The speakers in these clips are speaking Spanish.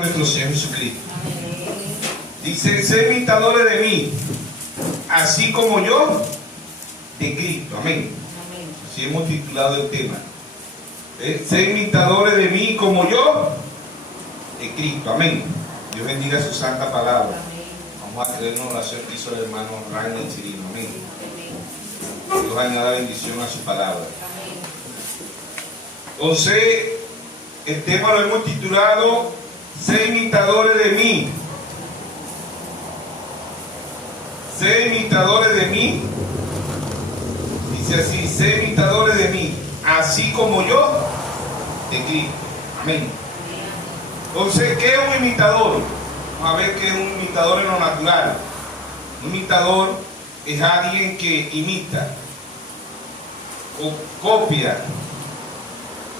Nuestro Señor Jesucristo. Dice, sé imitadores de mí, así como yo de Cristo. Amén. Así hemos titulado el tema. Sé imitadores de mí como yo de Cristo. Amén. Dios bendiga su santa palabra. Vamos a creer en la oración que hizo el hermano Rainer Chirino. Amén. Dios añada bendición a su palabra. Entonces, el tema lo hemos titulado sé imitadores de mí. Sé imitadores de mí. Dice así, sé imitadores de mí, así como yo de Cristo. Amén. Entonces, ¿qué es un imitador? Vamos a ver qué es un imitador en lo natural. Un imitador es alguien que imita, o copia,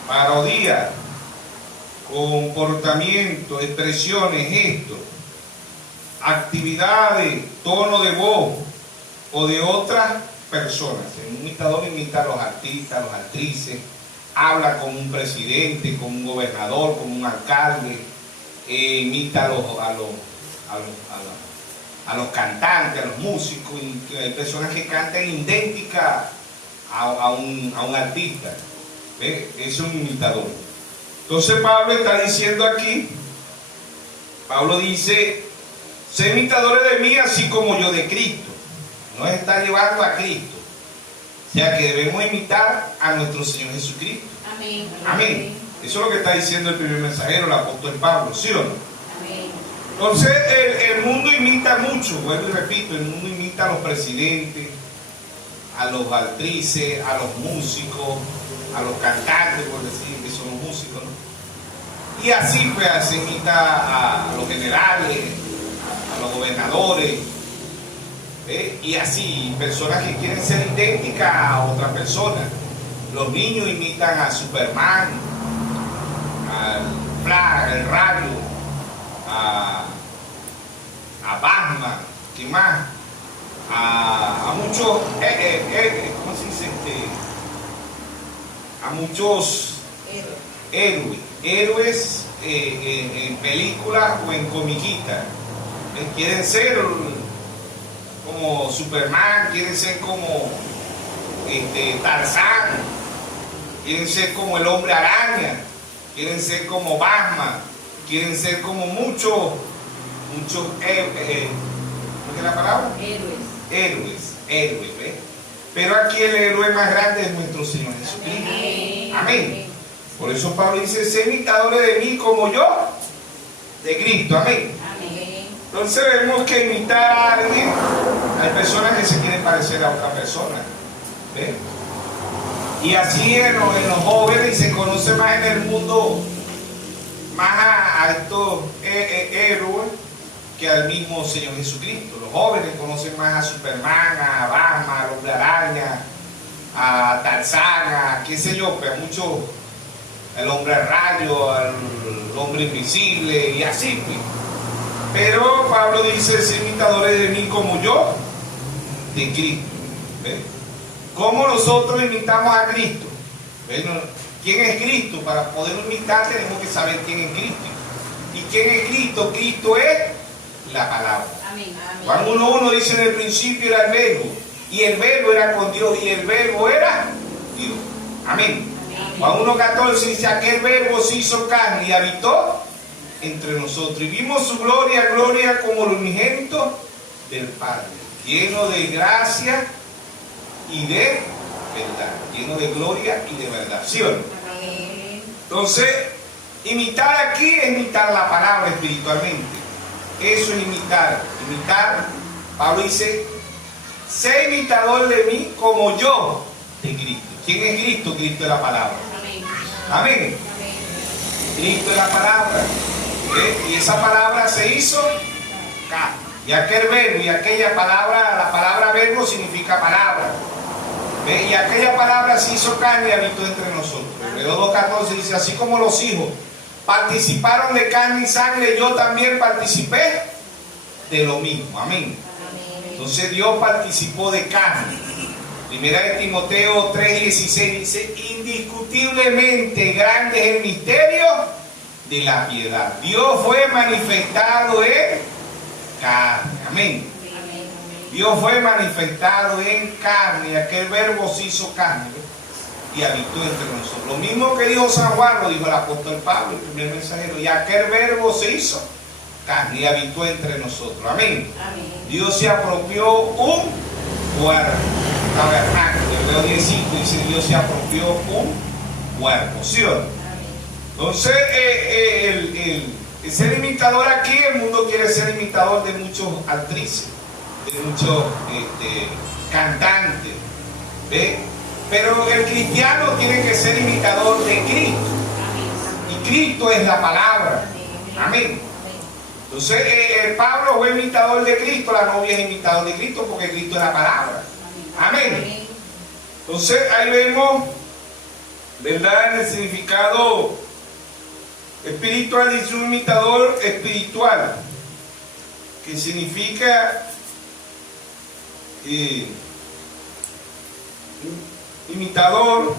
parodia, comportamiento, expresiones, gestos, actividades, tono de voz o de otras personas. Un imitador imita a los artistas, a las actrices, habla como un presidente, como un gobernador, como un alcalde, imita a los cantantes, a los músicos. Hay personas que cantan idénticas a un artista. ¿Ve? Es un imitador. Entonces Pablo está diciendo aquí, Pablo dice, sé imitadores de mí así como yo de Cristo. Nos está llevando a Cristo. O sea que debemos imitar a nuestro Señor Jesucristo. Amén. Amén. Eso es lo que está diciendo el primer mensajero, el apóstol Pablo, ¿sí o no? Amén. Entonces el mundo imita mucho, vuelvo y repito, el mundo imita a los presidentes, a los actrices, a los músicos, a los cantantes, por decir que son los músicos, ¿no? Y así pues se imita a los generales, a los gobernadores, y así, personas que quieren ser idénticas a otras personas. Los niños imitan a Superman, al Flash, al Rayo, a Batman, ¿qué más? A muchos, ¿cómo se dice? A muchos héroes en películas o en comiquitas. Quieren ser como Superman, quieren ser como Tarzán, quieren ser como el Hombre Araña, quieren ser como Batman, quieren ser como muchos, ¿qué es la palabra? Héroes, ¿ves? Pero aquí el héroe más grande es nuestro Señor Jesucristo. Amén. Por eso Pablo dice, sé imitadores de mí como yo de Cristo. Amén. Entonces vemos que imitar a alguien, hay personas que se quieren parecer a otra persona. ¿Ves? Y así en los jóvenes se conoce más en el mundo más a estos héroes que al mismo Señor Jesucristo. Los jóvenes conocen más a Superman, a Batman, al Hombre Araña, a Tarzán, a qué sé yo, pero muchos, el Hombre Rayo, al Hombre Invisible y así. Pero Pablo dice, sé imitadores de mí como yo de Cristo. ¿Ves? ¿Cómo nosotros imitamos a Cristo? ¿Ves? ¿Quién es Cristo? Para poder imitar tenemos que saber quién es Cristo. ¿Y quién es Cristo? Cristo es la palabra. Amén. Juan 1:1 dice, en el principio era el verbo, y el verbo era con Dios, y el verbo era Dios. Amén. Juan 1:14 dice, aquel verbo se hizo carne y habitó entre nosotros, y vimos su gloria, gloria como el unigénito del Padre, lleno de gracia y de verdad, lleno de gloria y de verdad. ¿Sí o no? Entonces, imitar aquí es imitar la palabra espiritualmente. Eso es imitar. Imitar, Pablo dice, sé imitador de mí como yo de Cristo. ¿Quién es Cristo? Cristo es la palabra. Amén. Cristo es la palabra. Y esa palabra se hizo carne. Y aquel verbo y aquella palabra, la palabra verbo significa palabra. Y aquella palabra se hizo carne y habitó entre nosotros. Hebreos 2:14 dice, así como los hijos participaron de carne y sangre, yo también participé de lo mismo. Amén. Entonces Dios participó de carne. Primera de Timoteo 3:16 dice, indiscutiblemente grande es el misterio de la piedad. Dios fue manifestado en carne. Amén. Dios fue manifestado en carne, aquel verbo se hizo carne y habitó entre nosotros. Lo mismo que dijo San Juan, lo dijo el apóstol Pablo, el primer mensajero, y aquel verbo se hizo carne y habitó entre nosotros. Amén. Amén. Dios se apropió un cuerpo, tabernáculo. Hebreo 10:5 dice: Dios se apropió un cuerpo, ¿sí o no? Entonces, el ser imitador aquí, el mundo quiere ser imitador de muchos actrices, de muchos cantantes, ¿ve? Pero el cristiano tiene que ser imitador de Cristo, y Cristo es la palabra. Amén. Entonces, Pablo fue imitador de Cristo, la novia es imitador de Cristo, porque Cristo es la palabra. Amén. Entonces, ahí vemos, ¿verdad?, en el significado espiritual, dice un imitador espiritual, que significa imitador.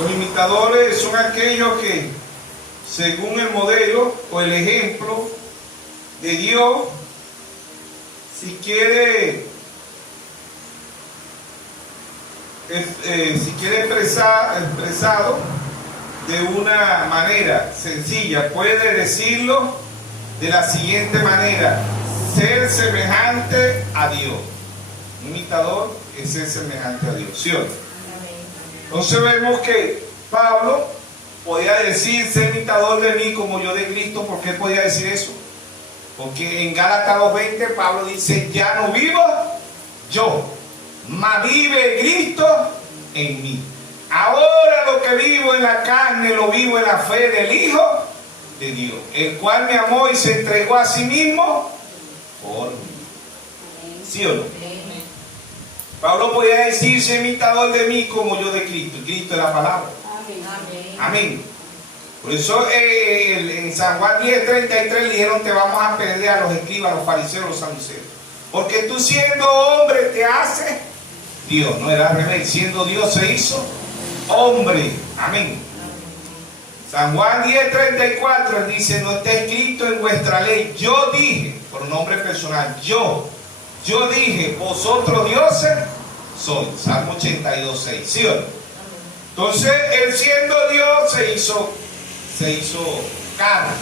Los imitadores son aquellos que, según el modelo o el ejemplo de Dios, si quiere expresado de una manera sencilla, puede decirlo de la siguiente manera: ser semejante a Dios. Un imitador es ser semejante a Dios, ¿sí o no? Entonces vemos que Pablo podía decir: ser imitador de mí como yo de Cristo. ¿Por qué podía decir eso? Porque en Gálatas 2:20 Pablo dice: ya no vivo yo, mas vive Cristo en mí. Ahora lo que vivo en la carne lo vivo en la fe del Hijo de Dios, el cual me amó y se entregó a sí mismo por mí. ¿Sí o no? Pablo podía decirse imitador de mí como yo de Cristo. Y Cristo es la palabra. Amén. Por eso en San Juan 10:33 le dijeron: te vamos a perder a los escribas, a los fariseos, a los saduceos. Porque tú, siendo hombre, te haces Dios. No era al revés. Siendo Dios se hizo hombre. Amén. San Juan 10:34 él dice: no está escrito en vuestra ley. Yo dije, pronombre personal, yo dije, vosotros dioses sois. Salmo 82:6. ¿Sí o no? Entonces, él siendo Dios se hizo carne.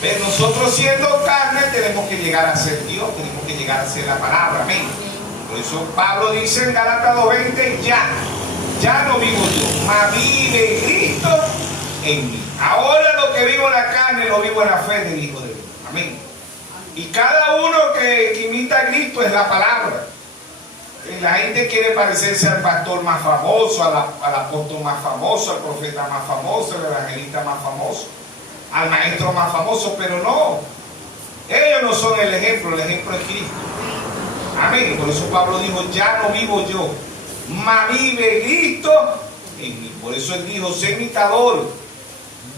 ¿Ves? Nosotros siendo carne tenemos que llegar a ser Dios, tenemos que llegar a ser la palabra. Amén. Por eso Pablo dice en Gálatas 2:20: ya no vivo yo, mas vive Cristo en mí. Ahora lo que vivo en la carne lo vivo en la fe del Hijo de Dios. Amén. Y cada uno que imita a Cristo es la palabra. La gente quiere parecerse al pastor más famoso, al apóstol más famoso, al profeta más famoso, al evangelista más famoso, al maestro más famoso, pero no. Ellos no son el ejemplo es Cristo. Amén. Por eso Pablo dijo: ya no vivo yo, mas vive Cristo en mí. Por eso él dijo: sé imitador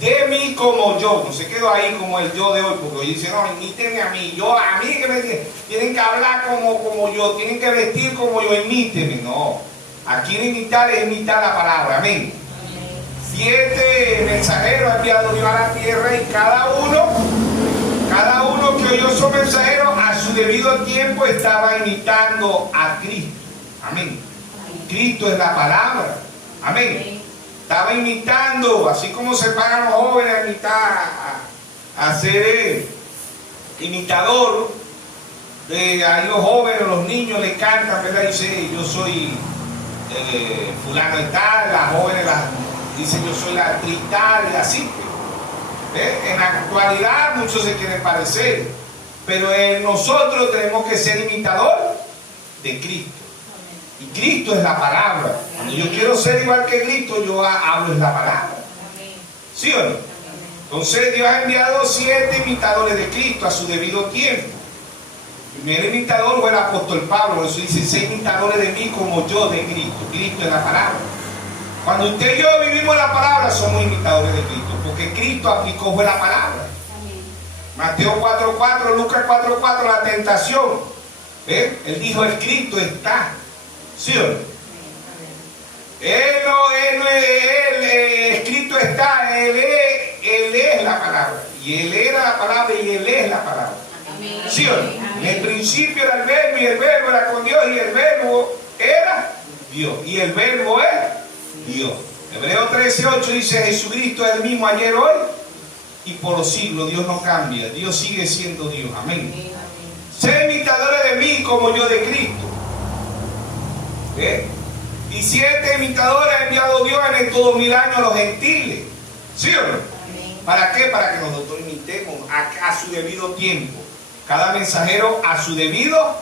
de mí como yo. No se quedó ahí como el yo de hoy, porque hoy dice: no, imítenme a mí, a mí que me tienen que hablar como yo, tienen que vestir como yo, imítenme. No, aquí el imitar es imitar la palabra. Amén. 7 mensajeros enviados Dios a la tierra, y cada uno que oyó su mensajero a su debido tiempo estaba imitando a Cristo. Amén. Cristo es la palabra. Amén. Estaba imitando, así como se pagan los jóvenes a imitar, a ser imitador. Ahí los jóvenes, los niños le cantan, ¿verdad? Dice: yo soy fulano y tal. Las jóvenes dicen: yo soy la actriz tal, y así. En la actualidad muchos se quieren parecer, pero nosotros tenemos que ser imitador de Cristo. Y Cristo es la palabra. Cuando yo quiero ser igual que Cristo, yo hablo en la palabra. ¿Sí o no? Entonces Dios ha enviado 7 imitadores de Cristo a su debido tiempo. El primer imitador fue el apóstol Pablo. Por eso dice: sé imitadores de mí como yo de Cristo. Cristo es la palabra. Cuando usted y yo vivimos la palabra, somos imitadores de Cristo, porque Cristo aplicó fue la palabra. Mateo 4:4, Lucas 4:4, la tentación. Él dijo: escrito está. ¿Sí o no? Escrito está, él es Él es la palabra. Y Él era la palabra y Él es la palabra. Amén. ¿Sí o no? En el principio era el verbo y el verbo era con Dios y el verbo era Dios. Y el verbo es Dios. Hebreos 13:8 dice: Jesucristo es el mismo ayer, hoy y por los siglos. Dios no cambia. Dios sigue siendo Dios. Amén. Sed imitadores de mí como yo de Cristo. Y 7 imitadores ha enviado Dios en estos 2000 años a los gentiles. ¿Sí o no? ¿Para qué? Para que nosotros imitemos a su debido tiempo. Cada mensajero a su debido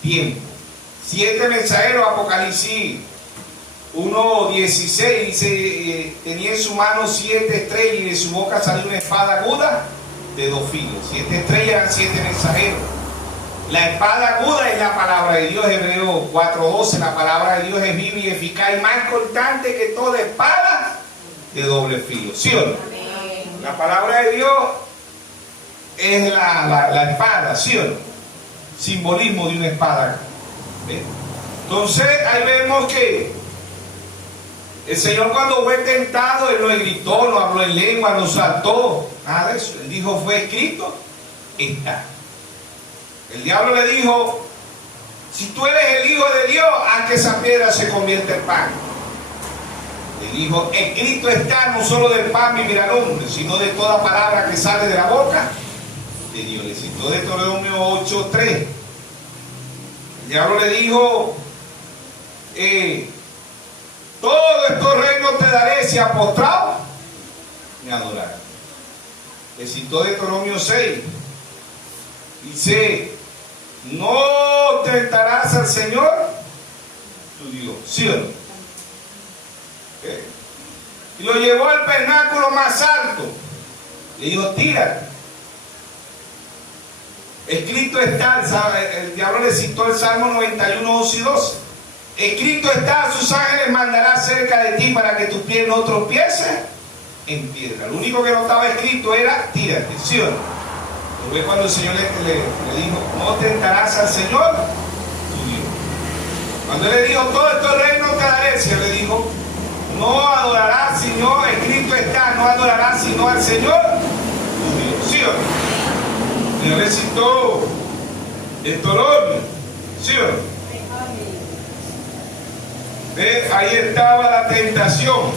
tiempo. 7 mensajeros, Apocalipsis 1:16 dice: tenía en su mano 7 estrellas y de su boca salió una espada aguda de 2 filos. 7 estrellas eran 7 mensajeros. La espada aguda es la palabra de Dios. Hebreos 4:12, la palabra de Dios es viva y eficaz y más cortante que toda espada de doble filo. ¿Sí o no? La palabra de Dios es la espada, ¿sí o no? Simbolismo de una espada. ¿Ve? Entonces ahí vemos que el Señor, cuando fue tentado, Él no gritó, no habló en lengua, no saltó, nada de eso. Él dijo: fue escrito, está. El diablo le dijo: si tú eres el Hijo de Dios, haz que esa piedra se convierta en pan. Le dijo: escrito está, no solo del pan vivirá el hombre, sino de toda palabra que sale de la boca de Dios. Le citó Deuteronomio 8:3. El diablo le dijo: todos estos reinos te daré si apostrado me adorarás. Le citó Deuteronomio 6. Dice: no tentarás al Señor tu Dios. ¿Sí o no? Y lo llevó al pináculo más alto. Le dijo: tírate. Escrito está, el diablo le citó el Salmo 91:11 y 12. Escrito está: a sus ángeles mandará cerca de ti para que tus pies no tropiecen en piedra. Lo único que no estaba escrito era: tírate. ¿Sí o no? Lo ve cuando el Señor le dijo: no tentarás al Señor tu Dios. Cuando Él le dijo: todo estos reinos te daré, el Señor le dijo: no adorarás sino, escrito está, no adorarás sino al Señor tu Dios. ¿Sí o no? Señor le citó Deuteronomio. ¿Sí o no? Ahí estaba la tentación.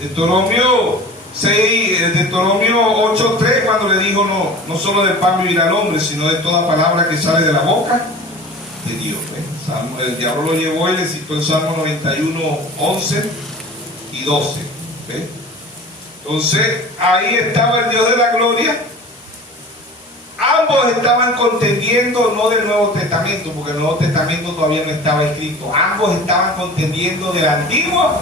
Deuteronomio 8:3, cuando le dijo: no solo del pan vivirá el hombre, sino de toda palabra que sale de la boca de Dios. El diablo lo llevó y le citó el Salmo 91:11 y 12. Entonces ahí estaba el Dios de la gloria. Ambos estaban contendiendo, no del Nuevo Testamento, porque el Nuevo Testamento todavía no estaba escrito. Ambos estaban contendiendo del Antiguo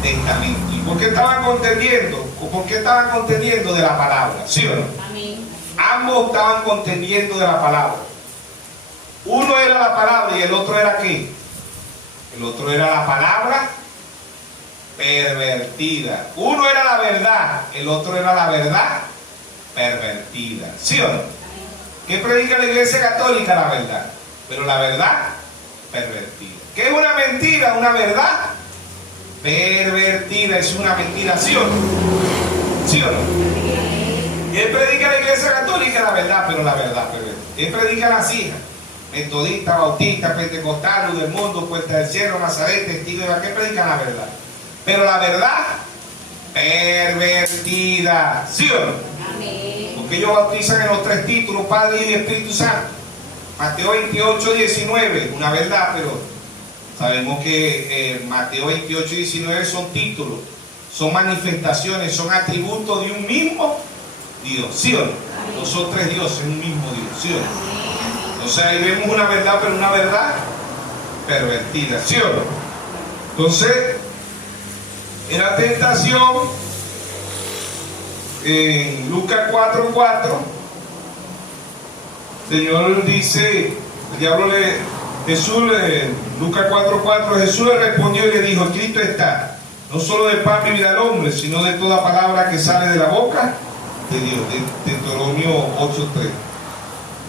Testamento. ¿Y por qué estaban contendiendo? ¿Por qué estaban contendiendo? De la palabra. ¿Sí o no? Amén. Ambos estaban contendiendo de la palabra. Uno era la palabra y el otro era ¿qué? El otro era la palabra pervertida. Uno era la verdad, el otro era la verdad pervertida. ¿Sí o no? ¿Qué predica la Iglesia Católica? La verdad. Pero la verdad pervertida. ¿Qué es una mentira? Una verdad pervertida. Es una mentira. ¿Sí o no? ¿Sí o no? ¿Y él predica la Iglesia Católica? La verdad, pero la verdad pervertida. Él predica las hijas: metodista, bautista, pentecostal, luz del mundo, puerta del cielo, Nazaret, testigo de Jehová. ¿Qué predican? La verdad. Pero la verdad pervertida. ¿Sí o no? Amén. Porque ellos bautizan en los 3 títulos: Padre, Hijo y Espíritu Santo. Mateo 28:19, una verdad, pero sabemos que Mateo 28:19 son títulos, son manifestaciones, son atributos de un mismo Dios. ¿Sí o no? No son 3 dioses, es un mismo Dios. ¿Sí o no? Entonces ahí vemos una verdad, pero una verdad pervertida. ¿Sí o no? Entonces, en la tentación, en Lucas 4:4, el Señor dice, el diablo Lucas 4:4, Jesús le respondió y le dijo: escrito está, no solo de pan vivirá el hombre, sino de toda palabra que sale de la boca de Dios. Deuteronomio 8:3.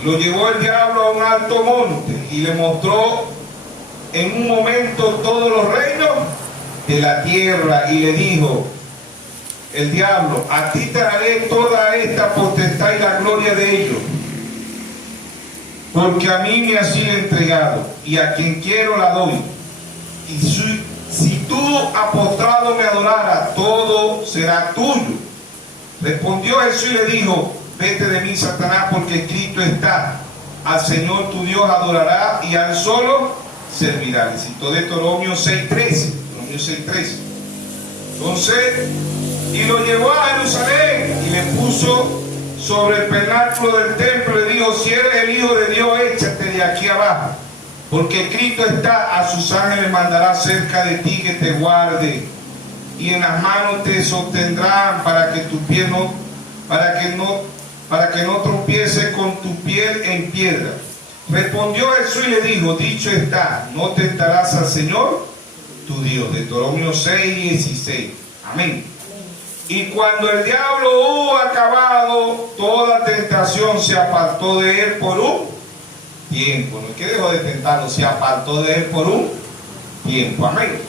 Lo llevó el diablo a un alto monte y le mostró en un momento todos los reinos de la tierra, y le dijo el diablo: a ti te daré toda esta potestad y la gloria de ellos, porque a mí me ha sido entregado, y a quien quiero la doy. Y si tú postrado me adoraras, todo será tuyo. Respondió Jesús y le dijo: vete de mí, Satanás, porque escrito está: al Señor tu Dios adorará y a él solo servirá. Le citó Deuteronomio 6:13. Entonces, y lo llevó a Jerusalén y le puso sobre el penáculo del templo. Le dijo: si eres el Hijo de Dios, échate de aquí abajo, porque escrito está: a sus ángeles mandará cerca de ti que te guarde, y en las manos te sostendrán para que tu pie para que no tropiece con tu pie en piedra. Respondió Jesús y le dijo: dicho está, no tentarás al Señor tu Dios. Deuteronomio 6:16. Amén. Y cuando el diablo hubo acabado toda tentación, se apartó de él por un tiempo. No es que dejó de tentarlo, se apartó de él por un tiempo. Amén.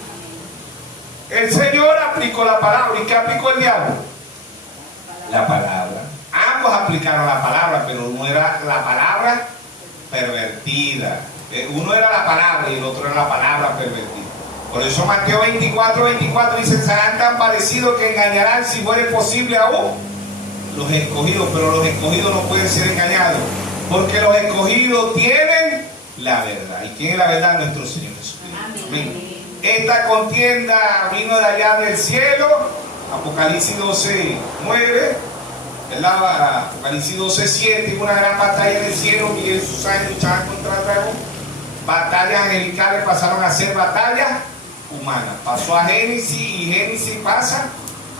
El Señor aplicó la palabra. ¿Y qué aplicó el diablo? La palabra. Ambos aplicaron la palabra, pero uno era la palabra pervertida. Uno era la palabra y el otro era la palabra pervertida. Por eso Mateo 24:24 dice: serán tan parecidos que engañarán, si fuere posible, aún los escogidos. Pero los escogidos no pueden ser engañados, porque los escogidos tienen la verdad. ¿Y quién es la verdad? Nuestro Señor Jesucristo. Amén. Esta contienda vino de allá del cielo. Apocalipsis 12:9, ¿verdad? Apocalipsis 12:7, una gran batalla en el cielo. Miguel y sus ángeles luchaban contra el dragón. Batallas angelicales pasaron a ser batallas humanas. Pasó a Génesis, y Génesis pasa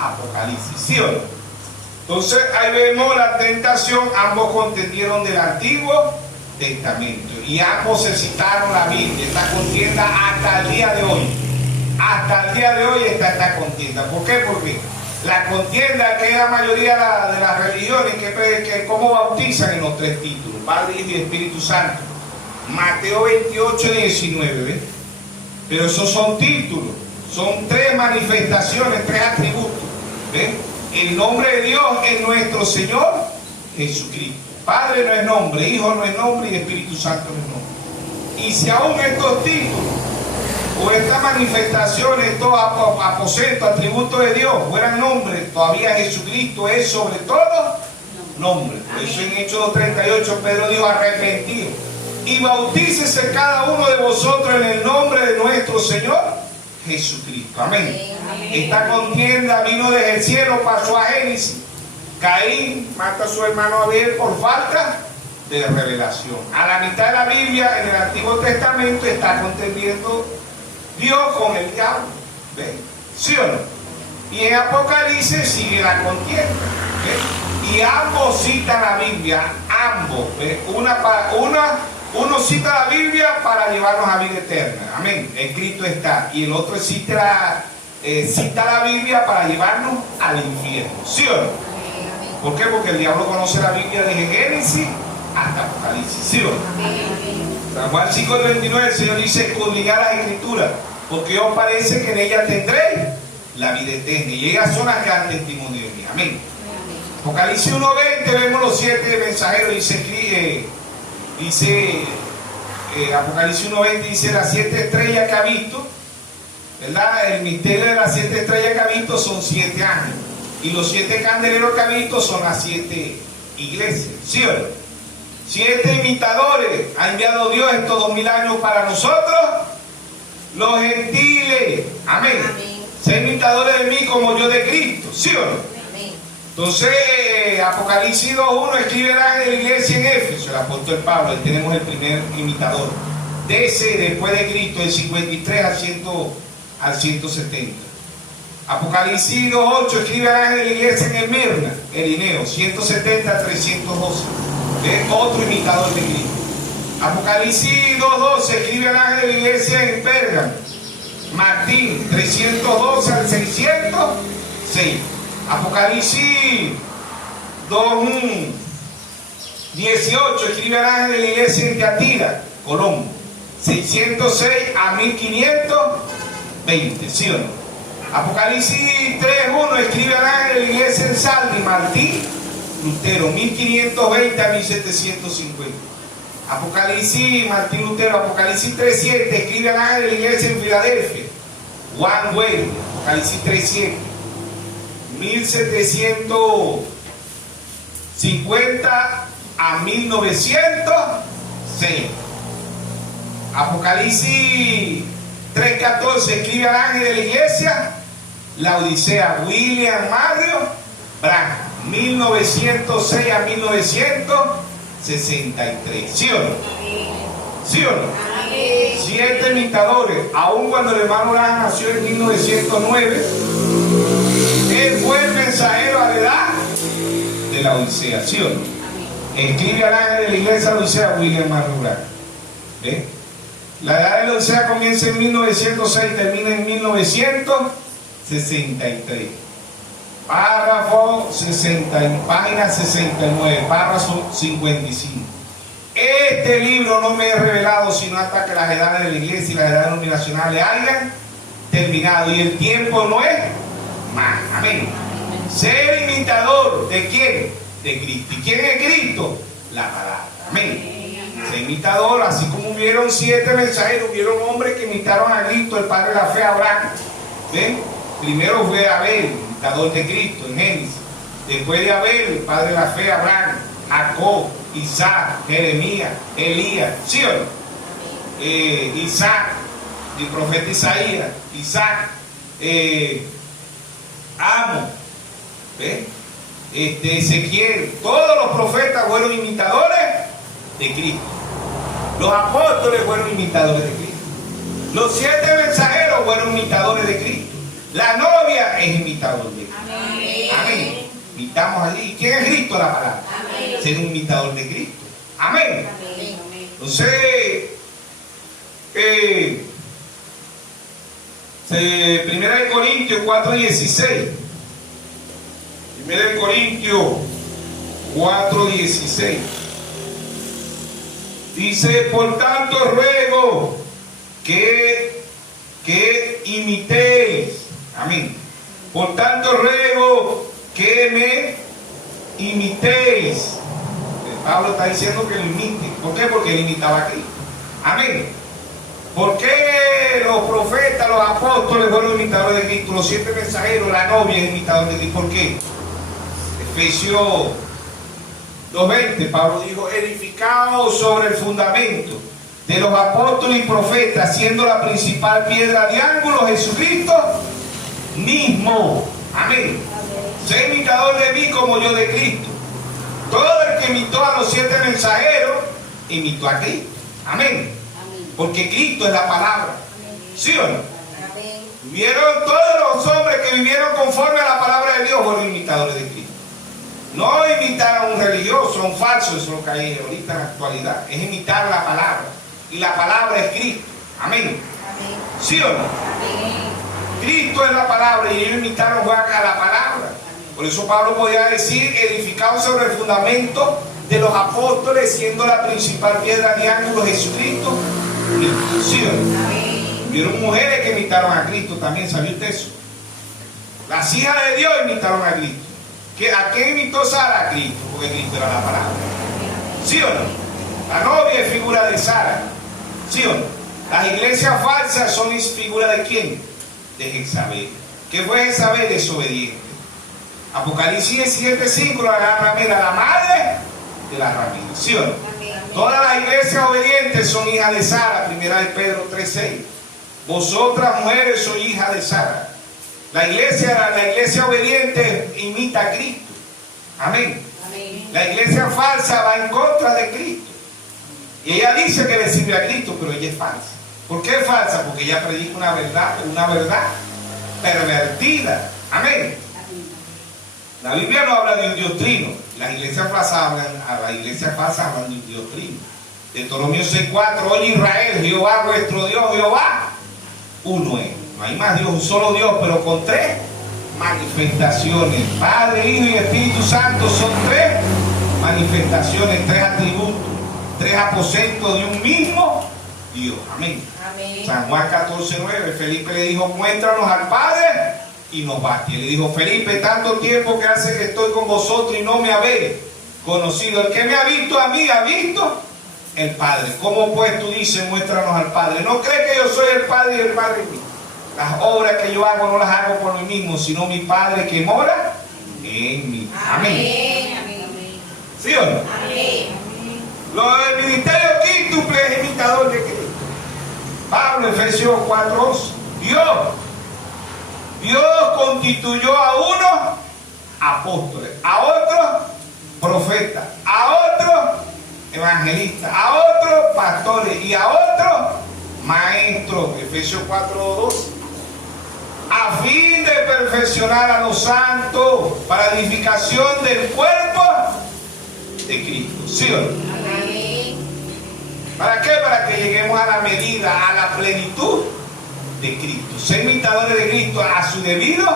a Apocalipsis, ¿sí o no? Entonces ahí vemos la tentación. Ambos contendieron del Antiguo Testamento y ambos se citaron la Biblia. Esta contienda hasta el día de hoy. Hasta el día de hoy está esta contienda. ¿Por qué? Porque la contienda que es la mayoría de las religiones, que cómo bautizan en los tres títulos: Padre, Hijo y Espíritu Santo. Mateo 28:19, ¿ves? Pero esos son títulos, son tres manifestaciones, tres atributos, ¿ves? El nombre de Dios es nuestro Señor Jesucristo. Padre no es nombre, Hijo no es nombre y Espíritu Santo no es nombre. Y si aún estos títulos o estas manifestaciones, estos aposentos, atributos de Dios fueran nombres, todavía Jesucristo es sobre todo nombre. Por eso en Hechos 2:38 Pedro dijo: arrepentido y bautícese cada uno de vosotros en el nombre de nuestro Señor Jesucristo. Amén. Esta contienda vino desde el cielo, pasó a Génesis. Caín mata a su hermano Abel por falta de revelación. A la mitad de la Biblia, en el Antiguo Testamento, está contendiendo Dios con el diablo. ¿Ven? ¿Sí o no? Y en Apocalipsis sigue la contienda. ¿Ven? Y ambos citan la Biblia. Ambos. ¿Ven? Uno cita la Biblia para llevarnos a vida eterna. Amén. Escrito está. Y el otro cita la Biblia para llevarnos al infierno. ¿Sí o no? ¿Por qué? Porque el diablo conoce la Biblia desde Génesis hasta Apocalipsis. ¿Sí o no? San Juan 5:39, el Señor dice: escudriñad las Escrituras, porque os parece que en ellas tendréis la vida eterna, y ellas son las que dan testimonio de mí. Amén. Apocalipsis 1:20, vemos los 7 mensajeros. Dice Apocalipsis 1:20, dice: las 7 estrellas que ha visto, ¿verdad? El misterio de las 7 estrellas que ha visto son 7 ángeles, y los 7 candeleros que ha visto son las 7 iglesias. ¿Sí o no? 7 imitadores ha enviado Dios estos 2000 años para nosotros, los gentiles. Amén. Amén. Ser imitadores de mí como yo de Cristo. ¿Sí o no? Amén. Entonces, Apocalipsis 2:1 escribe el ángel de la iglesia en Éfeso, el apóstol Pablo. Ahí tenemos el primer imitador. De ese, después de Cristo, del 53 al 170. Apocalipsis 2:8 escribe el ángel de la iglesia en Esmirna, Irineo, 170 a 312. Es otro imitador de Cristo. Apocalipsis 2:12 escribe el ángel de la iglesia en Pérgamo, Martín, 312 al 606. Apocalipsis 2:18 escribe el ángel de la iglesia en Tiatira, Colombo, 606 a 1520. ¿Sí o no? Apocalipsis 3:1, escribe al ángel de la iglesia en Sardi, Martín Lutero, 1520 a 1750. Apocalipsis, Martín Lutero. Apocalipsis 3:7, escribe al ángel de la iglesia en Filadelfia, Juan Wesley. Apocalipsis 3:7, 1750 a 1906. Apocalipsis 3:14, escribe al ángel de la iglesia, la Odisea, William Mario Branham, 1906 a 1963. ¿Sí o no? ¿Sí o no? 7 imitadores. Aun cuando el hermano Branham nació en 1909, él fue el mensajero a la edad de la Odisea. ¿Sí o no? Escribe al ángel de la iglesia, la Odisea, William Mario Branham. ¿Ve? La edad de la Odisea comienza en 1906, termina en 1963. Párrafo 60, página 69, párrafo 55. Este libro no me he revelado sino hasta que las edades de la iglesia y las edades denominacionales hayan terminado, y el tiempo no es más. Amén. Ser imitador ¿de quién? De Cristo. ¿Y quién es Cristo? La palabra. Amén. Ser imitador, así como hubieron 7 mensajeros, hubieron hombres que imitaron a Cristo, el padre de la fe, Abraham. ¿Ven? Primero fue Abel, imitador de Cristo en Génesis. Después de Abel, el padre de la fe, Abraham, Jacob, Isaac, Jeremías, Elías. ¿Sí o no? Isaac, el profeta Isaías, Isaac, Amos, ¿ven? Ezequiel. Todos los profetas fueron imitadores de Cristo. Los apóstoles fueron imitadores de Cristo. Los 7 mensajeros fueron imitadores de Cristo. La novia es imitador de Cristo. Amén. Amén. Imitamos allí. ¿Quién es Cristo? La palabra. Amén. Ser un imitador de Cristo. Amén. Amén. Entonces, 1 Corintios 4:16. 1 Corintios 4:16. Dice, por tanto ruego que imitéis. Amén. Por tanto ruego que me imitéis. Pablo está diciendo que lo imite. ¿Por qué? Porque él imitaba a Cristo. Amén. ¿Por qué los profetas, los apóstoles fueron imitadores de Cristo? Los 7 mensajeros, la novia es imitador de Cristo. ¿Por qué? Efesios 2:20, Pablo dijo, edificados sobre el fundamento de los apóstoles y profetas, siendo la principal piedra de ángulo Jesucristo mismo. Amén. Sé imitador de mí como yo de Cristo. Todo el que imitó a los 7 mensajeros, imitó a Cristo. Amén. Porque Cristo es la palabra. ¿Sí o no? Vieron todos los hombres que vivieron conforme a la palabra de Dios fueron imitadores de Cristo. No imitar a un religioso, a un falso, eso es lo que hay ahorita en la actualidad. Es imitar la palabra. Y la palabra es Cristo. Amén. ¿Sí o no? Cristo es la palabra y ellos imitaron a la palabra. Por eso Pablo podía decir, edificado sobre el fundamento de los apóstoles, siendo la principal piedra de ángulo Jesucristo. ¿Sí o no? Vieron mujeres que imitaron a Cristo también, ¿sabía usted eso? Las hijas de Dios imitaron a Cristo. ¿A qué imitó Sara? A Cristo, porque Cristo era la palabra. ¿Sí o no? La novia es figura de Sara. ¿Sí o no? Las iglesias falsas son figura de quién? De Jezabel. ¿Qué fue Jezabel? Desobediente. Apocalipsis 7:5, la ramera, la madre de la ramera. ¿Sí o no? Todas las iglesias obedientes son hijas de Sara. 1 de Pedro 3:6. Vosotras mujeres sois hijas de Sara. La iglesia obediente imita a Cristo. Amén. Amén. La iglesia falsa va en contra de Cristo. Y ella dice que le sirve a Cristo, pero ella es falsa. ¿Por qué es falsa? Porque ella predica una verdad pervertida. Amén. La Biblia no habla de un Dios trino. Las iglesias falsas hablan de un Dios trino. Deuteronomio 6:4, oye Israel, Jehová vuestro Dios, Jehová uno es. No hay más Dios, un solo Dios, pero con 3 manifestaciones. Padre, Hijo y Espíritu Santo son 3 manifestaciones, 3 atributos, 3 aposentos de un mismo Dios. Amén. Amén. San Juan 14:9. Felipe le dijo, muéstranos al Padre y nos basta. Y le dijo, Felipe, tanto tiempo que hace que estoy con vosotros y no me habéis conocido. El que me ha visto a mí, ha visto el Padre. ¿Cómo pues tú dices, muéstranos al Padre? ¿No crees que yo soy el Padre y el Padre en mí? Las obras que yo hago no las hago por mí mismo, sino mi Padre que mora en mí. Amén. Amén. ¿Sí o no? Amén. El ministerio quíntuple es imitador de Cristo. Pablo, Efesios 4:11. Dios constituyó a unos apóstoles, a otros profetas, a otros evangelistas, a otros pastores y a otros maestros. Efesios 4:12. A fin de perfeccionar a los santos para edificación del cuerpo de Cristo. ¿Sí o no? Amén. ¿Para qué? Para que lleguemos a la medida, a la plenitud de Cristo. Ser imitadores de Cristo a su debido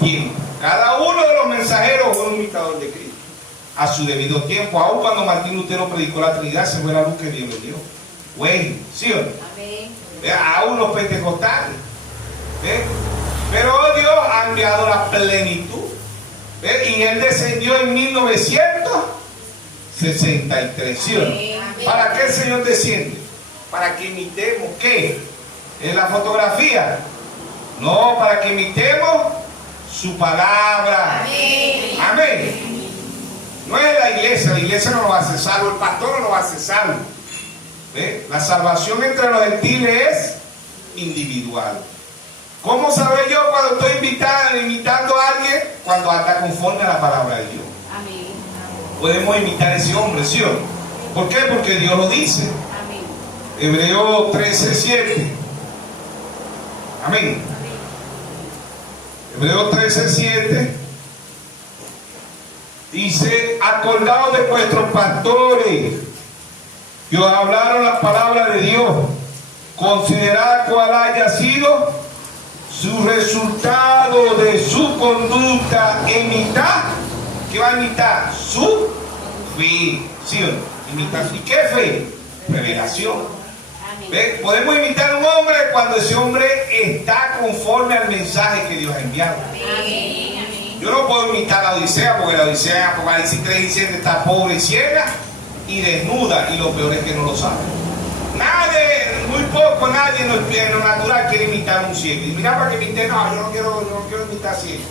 tiempo. Cada uno de los mensajeros fue un imitador de Cristo a su debido tiempo. Aun cuando Martín Lutero predicó la Trinidad, se fue la luz que Dios le dio. Bueno, ¿sí o no? Amén. Aún los pentecostales. Pero Dios ha enviado la plenitud. Y Él descendió en 1963. ¿Sí o no? Amén. ¿Para qué el Señor desciende? Para que imitemos. ¿Qué? ¿En la fotografía? No, para que imitemos su palabra. Amén. Amén. No es la iglesia no nos va a hacer salvo, el pastor no nos va a hacer salvo. La salvación entre los gentiles es individual. ¿Cómo sabré yo cuando estoy imitando a alguien? Cuando anda conforme a la palabra de Dios. Amén. Podemos imitar a ese hombre, ¿sí o no? ¿Por qué? Porque Dios lo dice. Amén. Hebreos 13:7. Amén. Hebreos 13:7 dice, acordaos de vuestros pastores que os hablaron la palabra de Dios, considerad cuál haya sido su resultado de su conducta, imitar. ¿Qué va a imitar? Su fe. ¿Sí o no? Imitar. ¿Y qué fe? Revelación. Amén. Podemos imitar a un hombre cuando ese hombre está conforme al mensaje que Dios ha enviado. Amén. Yo no puedo imitar a la Odisea, porque la Odisea en Apocalipsis 3:17 está pobre y ciega y desnuda, y lo peor es que no lo sabe. Nadie en lo natural quiere imitar a un ciego. Y mira, para que imite, no, yo no quiero imitar a ciegos.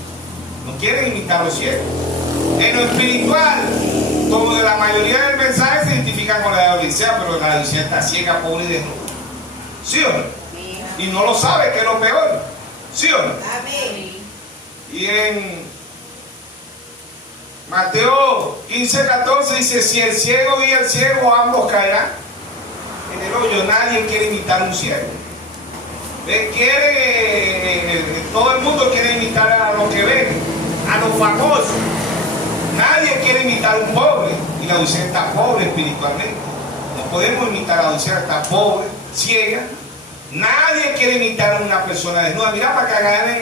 No quieren imitar a los ciegos. En lo espiritual, como de la mayoría del mensaje se identifica con la de la Odisea, pero la Odisea está ciega, pobre y desnuda. ¿Sí o no? Y no lo sabe, que es lo peor. ¿Sí o no? Amén. Y en Mateo 15:14 dice, si el ciego y el ciego ambos caerán en el hoyo. Nadie quiere imitar a un ciego. Todo el mundo quiere imitar a los que ven, a los famosos. Nadie quiere imitar a un pobre. Y la Odisea está pobre espiritualmente. No podemos imitar a la Odisea, está pobre, ciega. Nadie quiere imitar a una persona desnuda. Mira, para que hagan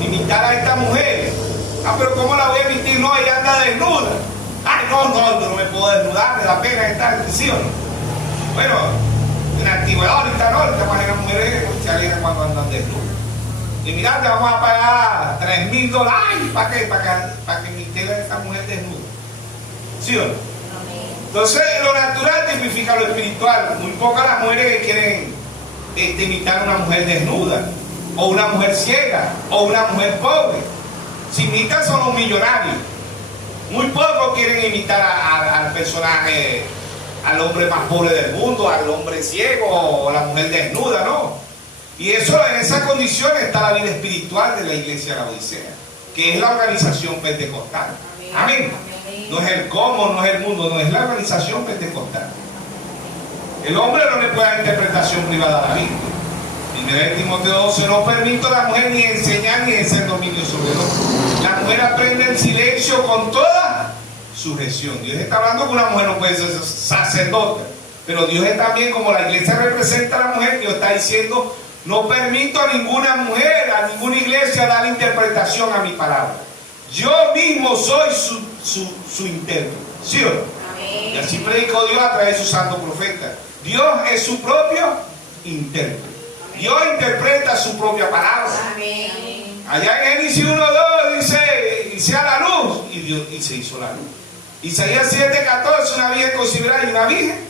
imitar a esta mujer. Ah, pero ¿cómo la voy a emitir? No, ella anda desnuda. Ay, no me puedo desnudar, me da pena estar, ¿sí o no? Bueno, en la antigüedad, ahorita las mujeres se alegran cuando andan desnudas. Y mira, te vamos a pagar $3,000. ¿Para qué? Para que imite a esta mujer desnuda. ¿Sí o no? Entonces, lo natural tipifica lo espiritual. Muy pocas las mujeres que quieren imitar a una mujer desnuda, o una mujer ciega, o una mujer pobre. Si imitan son los millonarios. Muy pocos quieren imitar al personaje, al hombre más pobre del mundo, al hombre ciego o la mujer desnuda, ¿no? Y eso, en esa condición está la vida espiritual de la iglesia de la Odisea, que es la organización pentecostal. Amén. No es el cómo, no es el mundo, no es la organización pentecostal. El hombre no le puede dar interpretación privada a la Biblia. En Timoteo 12, no permito a la mujer ni enseñar ni ejercer dominio sobre el hombre. La mujer aprende el silencio con toda sujeción. Dios está hablando que una mujer no puede ser sacerdote, pero Dios es también, como la iglesia representa a la mujer, Dios está diciendo, no permito a ninguna mujer, a ninguna iglesia dar interpretación a mi palabra. Yo mismo soy su intérprete. ¿Sí o no? Amén. Y así predicó Dios a través de sus santos profetas. Dios es su propio intérprete. Dios interpreta su propia palabra. Amén. Allá en Génesis 1:2 dice, y sea la luz, y se hizo la luz. Isaías 7:14, una virgen concebirá y una virgen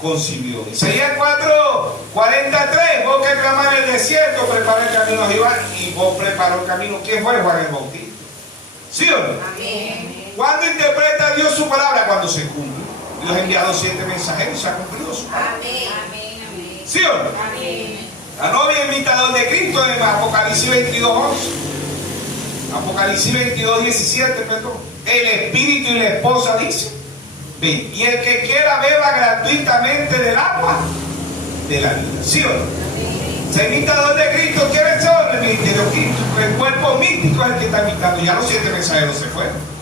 concibió. Isaías 4:43, vos que clamás en el desierto, prepara el camino a Jehová, y vos preparó el camino. ¿Quién fue? Juan el Bautista. ¿Sí o no? Amén. ¿Cuándo interpreta Dios su palabra? Cuando se cumple. Dios ha enviado 7 mensajeros y se ha cumplido su palabra. Amén. Amén. ¿Sí o no? Amén. La novia imitador de Cristo en Apocalipsis 22:11. Apocalipsis 22:17, perdón. El espíritu y la esposa dicen, ven, y el que quiera beba gratuitamente del agua de la vida. ¿Sí o no? Ser imitador de Cristo, ¿quiénes son? El ministerio Cristo. El cuerpo místico es el que está imitando. Ya los 7 mensajeros se fueron.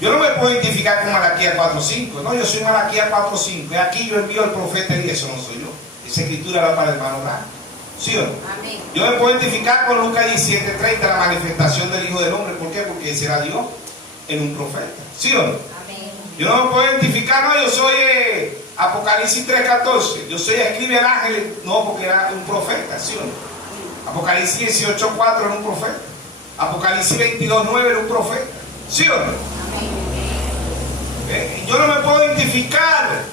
Yo no me puedo identificar con Malaquías 4:5. No, yo soy Malaquías 4:5. Y aquí yo envío al profeta y eso no soy yo. Esa escritura era para el hermano Blanco. ¿Sí o no? Amén. Yo me puedo identificar con Lucas 17:30, la manifestación del Hijo del Hombre. ¿Por qué? Porque ese era Dios en un profeta. ¿Sí o no? Amén. Yo no me puedo identificar, no, yo soy Apocalipsis 3:14. Yo soy escribe el ángel, no, porque era un profeta. ¿Sí o no? Apocalipsis 18:4 era un profeta. Apocalipsis 22:9 era un profeta. ¿Sí o no? Yo no me puedo identificar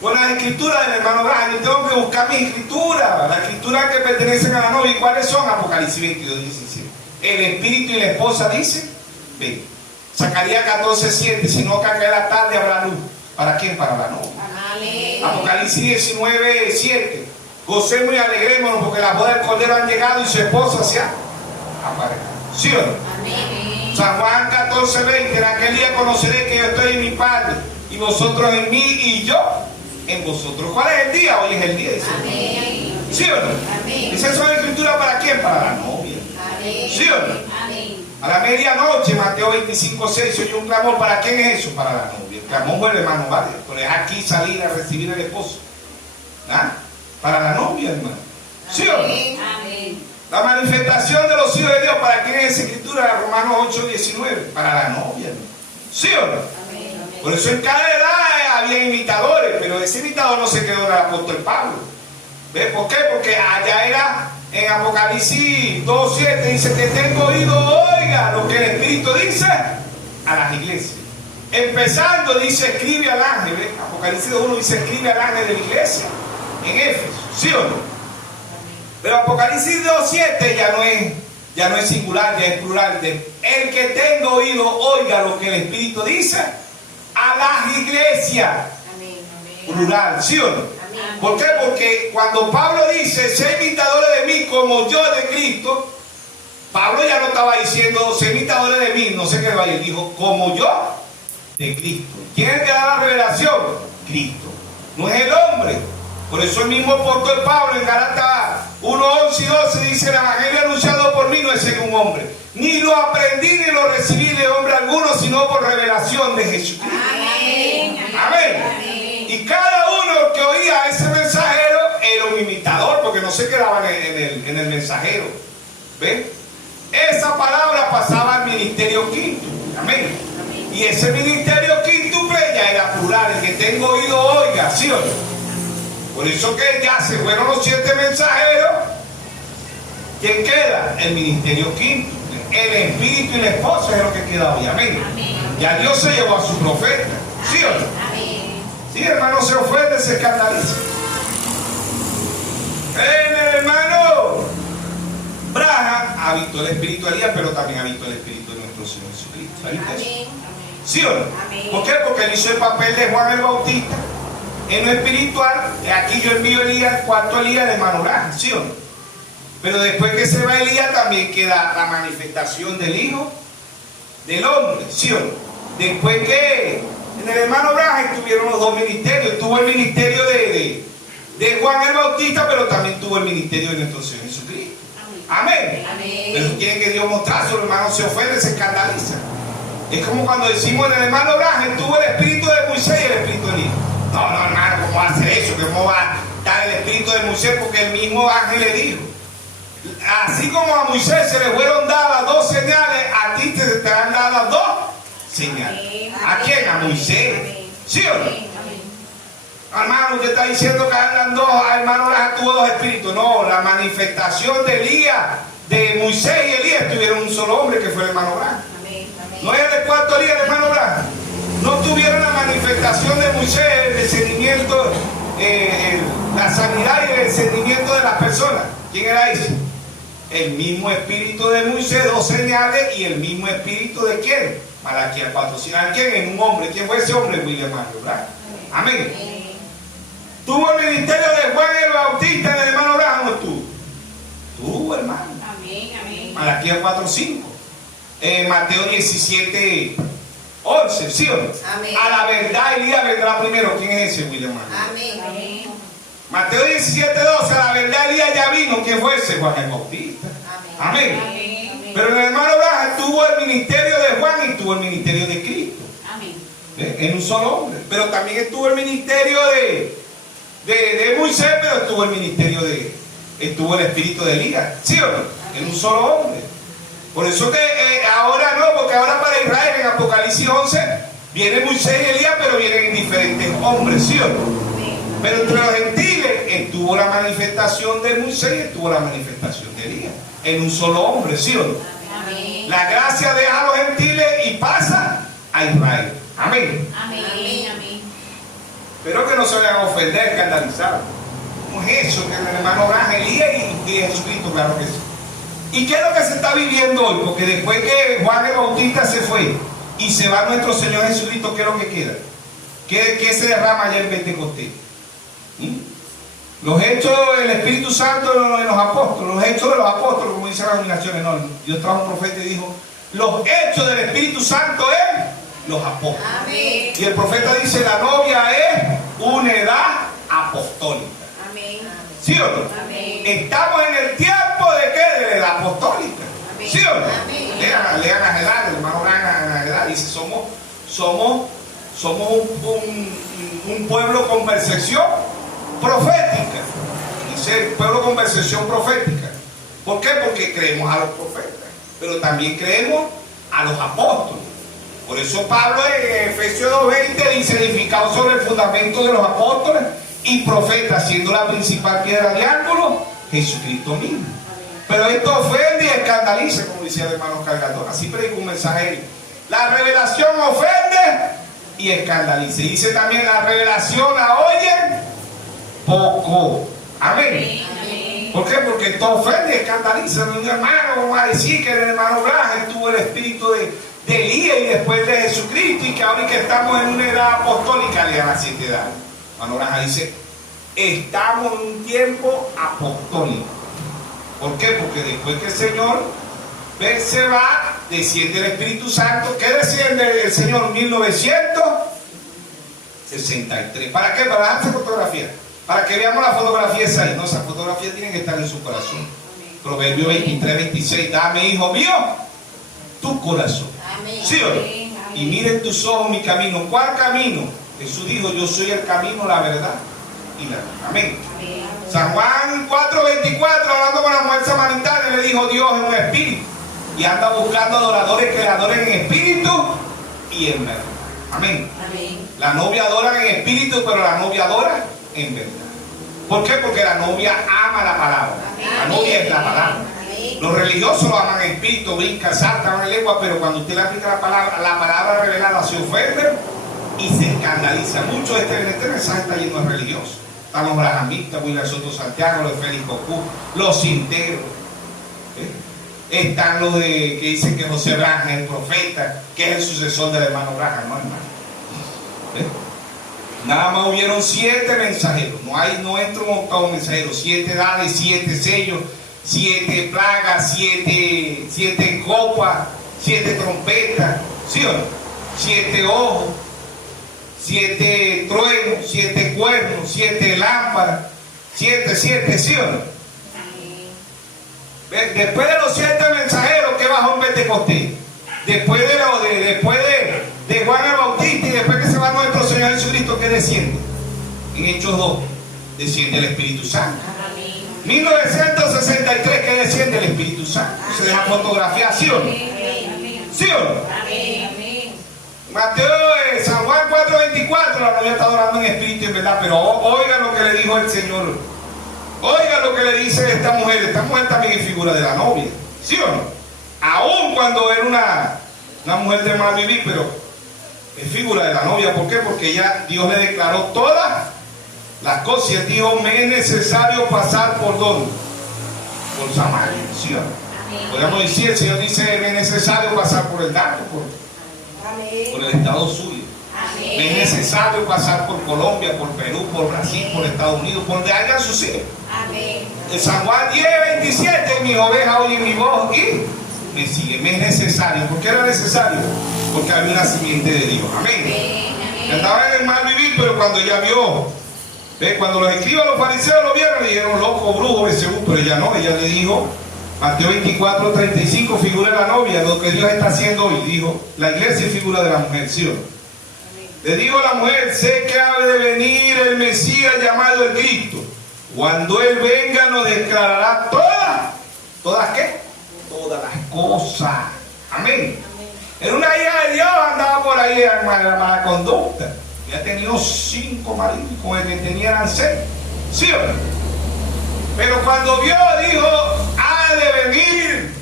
con las escrituras del hermano Branham. Yo tengo que buscar mis escrituras, las escrituras que pertenecen a la novia. ¿Y cuáles son? Apocalipsis 22:17. El espíritu y la esposa dicen, ven. Zacarías 14:7. Si no cae la tarde habrá luz. ¿Para quién? Para la novia. Amén. Apocalipsis 19:7. Gocemos y alegrémonos porque las bodas del Cordero han llegado y su esposa se ha aparejado. ¿Sí o no? Amén. San Juan 14:20. En aquel día conoceré que yo estoy en mi Padre y vosotros en mí y yo en vosotros. ¿Cuál es el día? Hoy es el día. Dice. Amén. ¿Sí o no? Amén. ¿Esa es la escritura para quién? Para la novia. Amén. ¿Sí o no? Amén. A la medianoche, Mateo 25:6, oye un clamor. ¿Para quién es eso? Para la novia. El clamor fue el hermano Valle. Por es aquí salir a recibir al esposo. ¿Ah? Para la novia, hermano. ¿Sí o no? Amén. La manifestación de los hijos de Dios, ¿para quién es esa escritura? Romanos 8:19. Para la novia, hermano. ¿Sí o no? Amén. Por eso en cada edad había imitadores, pero ese imitador no se quedó en el apóstol Pablo. ¿Ves por qué? Porque allá era en Apocalipsis 2:7, dice que tengo oído, oiga lo que el Espíritu dice a las iglesias. Empezando dice escribe al ángel, ¿ves? Apocalipsis 2:1 dice escribe al ángel de la iglesia en Éfeso, ¿sí o no? Pero Apocalipsis 2:7 ya no es singular, ya es plural. El que tenga oído, oiga lo que el Espíritu dice a las iglesias. Amén. Plural, ¿sí o no? Amén. ¿Por qué? Porque cuando Pablo dice, sé imitadores de mí como yo de Cristo, Pablo ya no estaba diciendo, sé imitadores de mí, no sé qué vaya, dijo, como yo de Cristo. ¿Quién es el que da la revelación? Cristo. No es el hombre. Por eso el mismo apóstol Pablo en Gálatas 1:11-12 dice, el evangelio anunciado por mí no es según hombre, ni lo aprendí ni lo recibí de hombre alguno, sino por revelación de Jesucristo. Amén. Amén. Amén. Y cada uno que oía a ese mensajero era un imitador, porque no se quedaban en el mensajero. ¿Ven? Esa palabra pasaba al ministerio quinto. Amén. Y ese ministerio quíntuple ya era plural, el que tengo oído oiga, ¿sí o no? Por eso que ya se fueron los 7 mensajeros. ¿Quién queda? El ministerio quinto. El espíritu y la esposa es lo que queda hoy. Amén. Amén. Ya Dios se llevó a su profeta. ¿Sí o no? Amén. Sí, hermano, se ofende, se escandaliza. El hermano Branham ha visto la espiritualidad, pero también ha visto el espíritu de nuestro Señor Jesucristo. ¿Ha visto eso? Amén. ¿Sí o no? Amén. ¿Por qué? Porque él hizo el papel de Juan el Bautista en lo espiritual. Aquí yo envío a Elías, el cuarto Elías de hermano Branham, ¿sí o no? Pero después que se va Elías también queda la manifestación del Hijo del Hombre, ¿sí o no? Después que en el hermano Branham estuvieron los 2 ministerios. Tuvo el ministerio de Juan el Bautista, pero también tuvo el ministerio de nuestro Señor Jesucristo. Amén. Amén. Pero eso tiene que Dios mostrar, su hermano se ofende, se escandaliza. Es como cuando decimos en el hermano Branham, tuvo el espíritu de Moisés y el espíritu del Hijo. No, no, hermano, ¿cómo va a hacer eso? ¿Cómo va a dar el espíritu de Moisés? Porque el mismo ángel le dijo, así como a Moisés se le fueron dadas 2 señales, a ti te estarán dadas 2 señal. Amén. ¿A quién? A Moisés. Amén. ¿Sí o no? Amén. Hermano, usted está diciendo que andan dos, hermano, tuvo dos espíritus. No, la manifestación de Elías, de Moisés y Elías tuvieron un solo hombre que fue el hermano Abraham. Amén. ¿No es el cuarto día el hermano Abraham? No tuvieron la manifestación de Moisés, el discernimiento, la sanidad y el discernimiento de las personas. ¿Quién era ese? El mismo espíritu de Moisés, dos señales, y el mismo espíritu de quién? Malaquías 4:5. ¿Quién? En un hombre. ¿Quién fue ese hombre? William Abraham. Amén. ¿Tuvo el ministerio de Juan el Bautista en el hermano Abraham o no tuvo? Tuvo, hermano. Amén. Amén. Malaquías 4:5. Mateo 17:11. ¿Sí o no? Amén. A la verdad Elías vendrá primero. ¿Quién es ese, William? Amén. Amén. Mateo 17:12. A la verdad Elías ya vino. ¿Quién fue ese? Juan el Bautista. Amén. Amén. Pero el hermano Abraham tuvo el ministerio de Juan y tuvo el ministerio de Cristo. Amén. En un solo hombre. Pero también estuvo el ministerio de Moisés, pero estuvo el ministerio estuvo el espíritu de Elías. ¿Sí o no? En un solo hombre. Por eso que ahora no, porque ahora para Israel en Apocalipsis 11 viene Moisés y Elías, pero vienen en diferentes hombres. ¿Sí o no? Pero entre los gentiles estuvo la manifestación de Moisés y estuvo la manifestación de Elías. En un solo hombre. ¿Sí o no? Amén. La gracia deja a los gentiles y pasa a Israel. Amén. Amén. Amén. Pero que no se vayan a ofender, escandalizar. ¿Cómo es eso? Que el hermano Abraham, Elías y Jesucristo, claro que sí. ¿Y qué es lo que se está viviendo hoy? Porque después que Juan el Bautista se fue y se va nuestro Señor Jesucristo, ¿qué es lo que queda? ¿Qué se derrama allá en Pentecostés? Los hechos del Espíritu Santo en los apóstoles, los hechos de los apóstoles, como dicen las denominaciones, no. Dios trajo un profeta y dijo, los hechos del Espíritu Santo en los apóstoles. Amén. Y el profeta dice, la novia es una edad apostólica. Amén. ¿Sí o no? Amén. Estamos en el tiempo de qué? De la edad apostólica. Amén. ¿Sí o no? Amén. Lean las edades, el hermano Abraham a la edad. Dice, somos un pueblo con percepción profética. Dice el pueblo con percepción profética. ¿Por qué? Porque creemos a los profetas, pero también creemos a los apóstoles. Por eso Pablo en Efesios 2:20 dice, edificado sobre el fundamento de los apóstoles y profetas, siendo la principal piedra de ángulo Jesucristo mismo. Pero esto ofende y escandaliza, como decía el hermano Cargador. Así predica un mensaje. La revelación ofende y escandaliza. Y dice también, la revelación la oyen poco. Amén. Amén. ¿Por qué? Porque esto ofende y escandaliza. Mi hermano, vamos a decir que el hermano Abraham tuvo el espíritu de Elías y después de Jesucristo, y que ahora que estamos en una edad apostólica, le dan las 7 edades. Hermano Abraham dice, estamos en un tiempo apostólico. ¿Por qué? Porque después que el Señor se va, desciende el Espíritu Santo. ¿Qué desciende el Señor? 1963. ¿Para qué? Para darse fotografía. Para que veamos la fotografía esa ahí. No, esas fotografías tienen que estar en su corazón. Proverbio 23:26. Dame, hijo mío, tu corazón. Amén. ¿Sí o no? Amén. Y miren tus ojos mi camino. ¿Cuál camino? Jesús dijo, yo soy el camino, la verdad y la vida. Amén. Amén. San Juan 4:24, hablando con la mujer samaritana, le dijo, Dios es un espíritu y anda buscando adoradores que le adoren en espíritu y en verdad. Amén. Amén. La novia adora en espíritu, pero la novia adora en verdad. ¿Por qué? Porque la novia ama la palabra. La novia es la palabra. Amén. Los religiosos lo aman en espíritu, brincan, saltan en lengua, pero cuando usted le aplica la palabra revelada se ofende y se escandaliza. Mucho este mensaje está lleno de religiosos. Están los brahamistas, William Soto Santiago, los Félix Cocú, los cinteros. Están los que dicen que José Braham es el profeta, que es el sucesor del hermano Braham, no hermano. Nada más hubieron 7 mensajeros, no entra un octavo mensajero, 7 edades, 7 sellos, 7 plagas, 7 copas, 7 trompetas, ¿sí o no? 7 ojos, 7 truenos, 7 cuernos, 7 lámparas, 7, ¿sí o no? Después de los 7 mensajeros que bajó en Pentecostés, después de Juan el Bautista y después que se va nuestro Señor Jesucristo, ¿qué desciende? En Hechos 2, desciende el Espíritu Santo. 1963, ¿qué desciende el Espíritu Santo? Se deja fotografiar, ¿sí o no? ¿Sí o no? Mateo, San Juan 4:24, la novia está adorando en espíritu y en verdad, pero oiga lo que le dijo el Señor. Oiga lo que le dice esta mujer. Esta mujer también es figura de la novia, ¿sí o no? Aún cuando era una mujer de mal vivir, pero es figura de la novia. ¿Por qué? Porque Dios le declaró todas las cosas. Y él dijo, me es necesario pasar por ¿dónde? Por Samaria, ¿sí o no? Podríamos decir, el Señor dice, me es necesario pasar por el Dato, por el estado suyo. Amén. Me es necesario pasar por Colombia, por Perú, por Brasil, por Estados Unidos, por donde hayan sus hijos. En San Juan 10:27, mis ovejas oyen mi voz y me siguen. Me es necesario. ¿Por qué era necesario? Porque había una simiente de Dios. Amén. Andaba en el mal vivir, pero cuando ella vio, cuando los escribas, los fariseos lo vieron, le dijeron, loco, brujo, Belcebú, pero ella no, ella le dijo, Mateo 24:35, figura de la novia, lo que Dios está haciendo hoy. Dijo, la iglesia es figura de la mujer, ¿sí o no? Le dijo a la mujer, sé que ha de venir el Mesías llamado el Cristo. Cuando Él venga nos declarará ¿todas qué? Todas las cosas. Amén. Era una hija de Dios, andaba por ahí en mala conducta. Ya ha tenido 5 maridos, con el que tenía eran 6. ¿Sí o no? Pero cuando vio, dijo, ha de venir.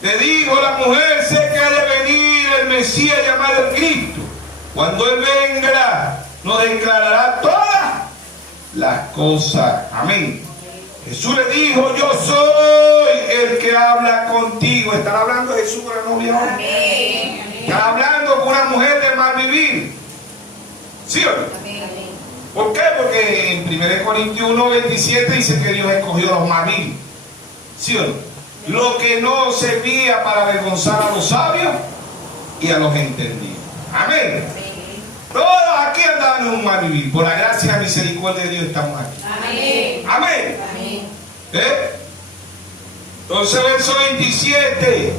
Le dijo la mujer, sé que ha de venir el Mesías llamado el Cristo. Cuando Él venga, nos declarará todas las cosas. Amén. Jesús le dijo, yo soy el que habla contigo. ¿Estará hablando Jesús con la novia hoy? Amén. ¿Está hablando con una mujer de mal vivir? ¿Sí o no? ¿Por qué? Porque en 1 Corintios 1:27 dice que Dios escogió a los mal vivir. ¿Sí o no? Lo que no servía para avergonzar a los sabios y a los entendidos. Amén. Todos aquí andaban en un mal vivir. Por la gracia y misericordia de Dios estamos aquí. Amén. Amén. Entonces, verso 27.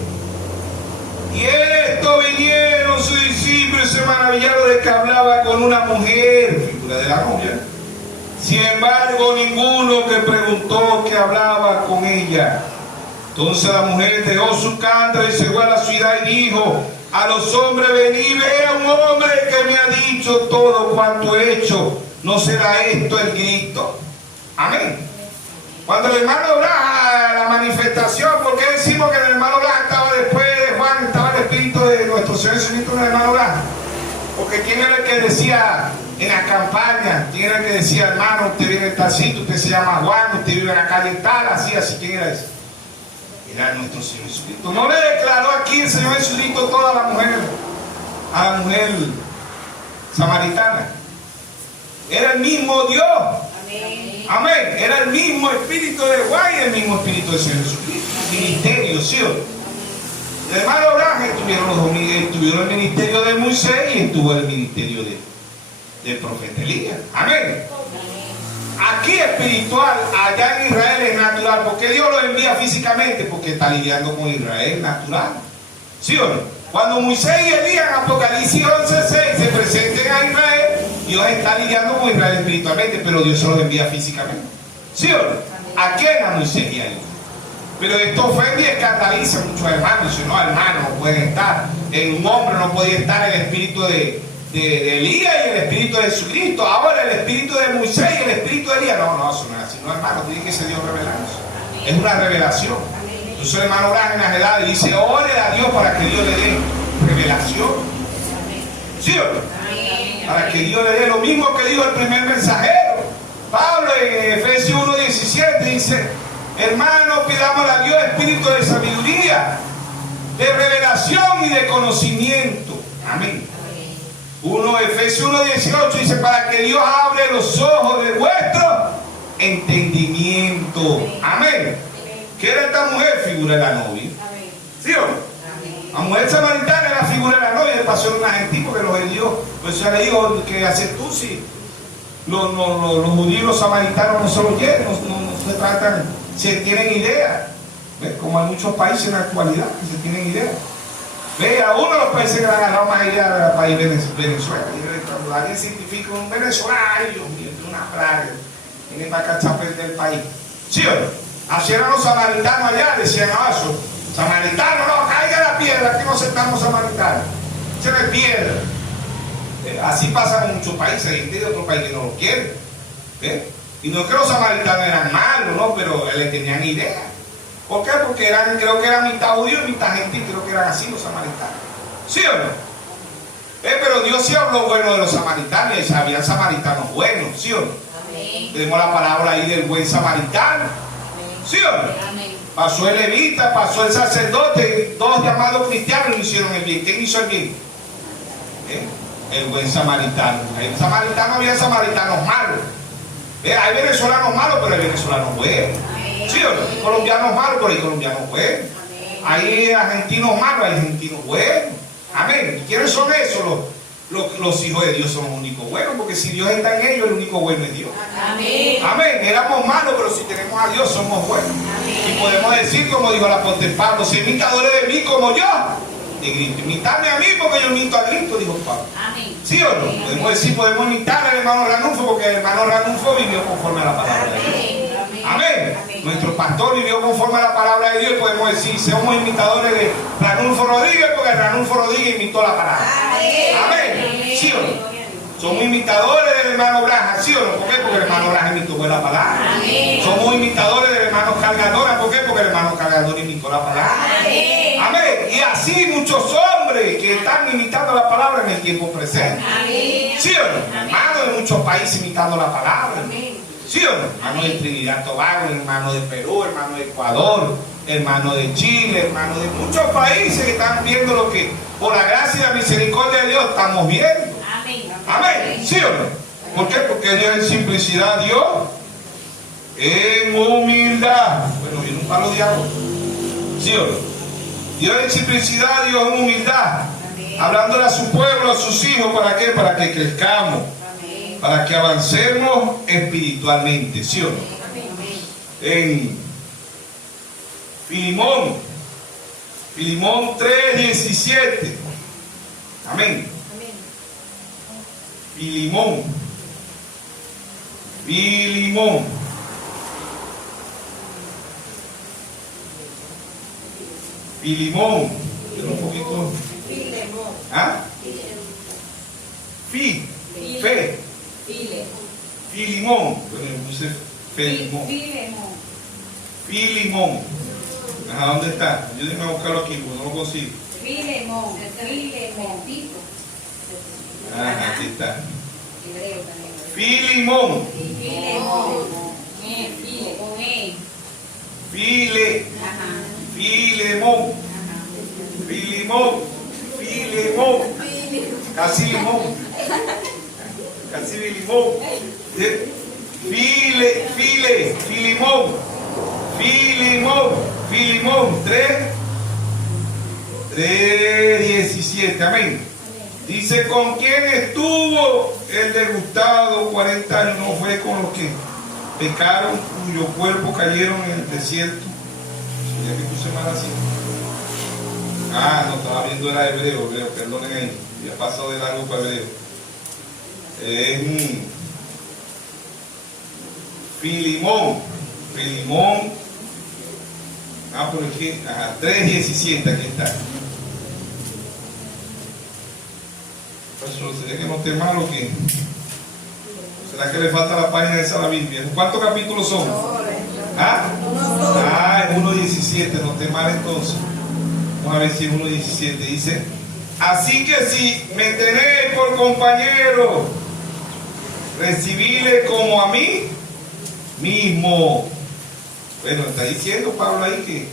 Y esto vinieron sus discípulos y se maravillaron de que hablaba con una mujer, figura de la novia. Sin embargo, ninguno que preguntó que hablaba con ella. Entonces la mujer dejó su cántaro y se fue a la ciudad y dijo a los hombres, venid, vea un hombre que me ha dicho todo cuanto he hecho. ¿No será esto el grito? Amén. Cuando el hermano Blas, la manifestación, ¿por qué decimos que el hermano Blas estaba después de Juan, estaba el espíritu de nuestro Señor Jesucristo en el hermano Blas? Porque ¿quién era el que decía en la campaña? ¿Quién era el que decía, hermano, usted viene en tal sitio, usted se llama Juan, usted vive en la calle tal, así, ¿quién era ese? Era nuestro Señor Jesucristo. No le declaró aquí el Señor Jesucristo toda la mujer, a la mujer samaritana. Era el mismo Dios. Amén. Amén. Era el mismo espíritu de Juan y el mismo espíritu del Señor Jesucristo. Ministerio, ¿sí o no? El hermano Abraham estuvieron el ministerio de Moisés y estuvo el ministerio del profeta Elías. Amén. Aquí espiritual, allá en Israel es natural. ¿Por qué Dios lo envía físicamente? Porque está lidiando con Israel natural. ¿Sí o no? Cuando Moisés y Elías en Apocalipsis 11:6 se presenten a Israel, Dios está lidiando con Israel espiritualmente, pero Dios se los envía físicamente. ¿Sí o no? ¿A quién? A Moisés y a Elías. Pero esto ofende y escandaliza a muchos hermanos. Dicen, no, hermano, no pueden estar. En un hombre no podía estar el espíritu de Elías y el espíritu de Jesucristo. Ahora el espíritu de Moisés y el espíritu de Elías. No, eso no es así. No, hermano, tiene que ser Dios revelándose. Es una revelación. Entonces el hermano Blas en las edades dice, ore a Dios para que Dios le dé revelación. ¿Sí o no? Para que Dios le dé lo mismo que dijo el primer mensajero. Pablo en Efesios 1:17 dice, hermano, pidamos a Dios espíritu de sabiduría, de revelación y de conocimiento. Amén. Efesios 1:18 dice, para que Dios abre los ojos de vuestro entendimiento. Amén. ¿Qué era esta mujer? Figura de la novia. ¿Sí o no? La mujer samaritana era figura de la novia. Le pasó a una gentil porque los judíos, pues ya le dijo, ¿qué haces tú si los judíos, los samaritanos no se lo quieren, no se tratan, se tienen idea? ¿Ves? Como hay muchos países en la actualidad que se tienen idea. Ve, a uno de los países que le han agarrado más idea al país Venezuela. Y cuando alguien científico, un venezolano, ay Dios mío, es una plaga, viene para acá a perder el país. ¿Sí o no? Así eran los samaritanos allá, decían, eso, samaritano, no, caiga la piedra, aquí no aceptamos samaritanos. échale piedra. Así pasa con muchos países, hay gente de otro país que no lo quiere. Y no es que los samaritanos eran malos, ¿no? Pero le tenían idea. ¿Por qué? Porque creo que eran mitad judíos y mitad gentil, creo que eran así los samaritanos. ¿Sí o no? Pero Dios sí habló bueno de los samaritanos, y habían samaritanos buenos, ¿sí o no? Amén. Tenemos la palabra ahí del buen samaritano, ¿sí o no? Amén. Pasó el levita, pasó el sacerdote, todos llamados cristianos no hicieron el bien. ¿Quién hizo el bien? El buen samaritano. El samaritano, había samaritanos malos. Hay venezolanos malos, pero hay venezolanos buenos. ¿Sí o no? Hay colombianos malos, pero hay colombianos buenos. Hay argentinos malos, hay argentinos buenos. Amén. ¿Y quiénes son esos? Los hijos de Dios son los únicos buenos, porque si Dios está en ellos, el único bueno es Dios. Amén. Amén. Éramos malos, pero si tenemos a Dios, somos buenos. Y podemos decir, como dijo el apóstol Pablo, si imitadores de mí como yo, de Cristo. Imitadme a mí porque yo imito a Cristo, dijo Pablo. Amén. ¿Sí o no? Podemos decir, podemos imitar al hermano Ranulfo, porque el hermano Ranulfo vivió conforme a la palabra de Dios. Amén. Nuestro pastor vivió conforme a la palabra de Dios, y podemos decir, somos imitadores de Ranulfo Rodríguez, porque Ranulfo Rodríguez imitó la palabra. Amén. ¿Sí o no? Somos imitadores del hermano Braja, ¿sí o no? ¿Por qué? Porque el hermano Braja imitó buena palabra. Amén. Somos imitadores del hermano Cargadora, ¿por qué? Porque el hermano Cargadora imitó la palabra. Amén. Amén. Y así muchos hombres que están imitando la palabra en el tiempo presente. Amén. ¿Sí o no? Hermanos de muchos países imitando la palabra. Amén. ¿Sí o no? Hermano de Trinidad Tobago, hermano de Perú, hermano de Ecuador, hermano de Chile, hermano de muchos países que están viendo lo que, por la gracia y la misericordia de Dios, estamos viendo. Amén. Amén. ¿Sí o no? ¿Por qué? Porque Dios en simplicidad, Dios en humildad. Bueno, viene un palo de agua. ¿Sí o no? Dios en simplicidad, Dios en humildad. Hablándole a su pueblo, a sus hijos, ¿para qué? Para que crezcamos. Para que avancemos espiritualmente, ¿sí o no? En Filimón 3:17. Amén. Filimón. Quiero un poquito. ¿Ah? Fe. Filimón. Bueno, yo puse Filimón. Ajá, ¿dónde está? Ayúdenme a buscarlo aquí, porque no lo consigo. Filemón. Ajá, aquí está. Filimón. Filemón. Casi limón. Filimón 3:17. Amén. Dice, ¿con quién estuvo el degustado 40 años? No fue con los que pecaron, cuyo cuerpo cayeron en el desierto. Ya que puse mal así. No, estaba viendo, era hebreo, perdonen ahí. Ya pasado de largo para hebreo. Filimón. Por aquí, 3:17, aquí está. Pues sería que no esté malo, que será que le falta la página de esa la Biblia. ¿Cuántos capítulos son? Es 1:17, no esté mal entonces. Vamos a ver si es 1:17. Dice, así que si me tenéis por compañero, recibíle como a mí mismo. Bueno, está diciendo Pablo ahí que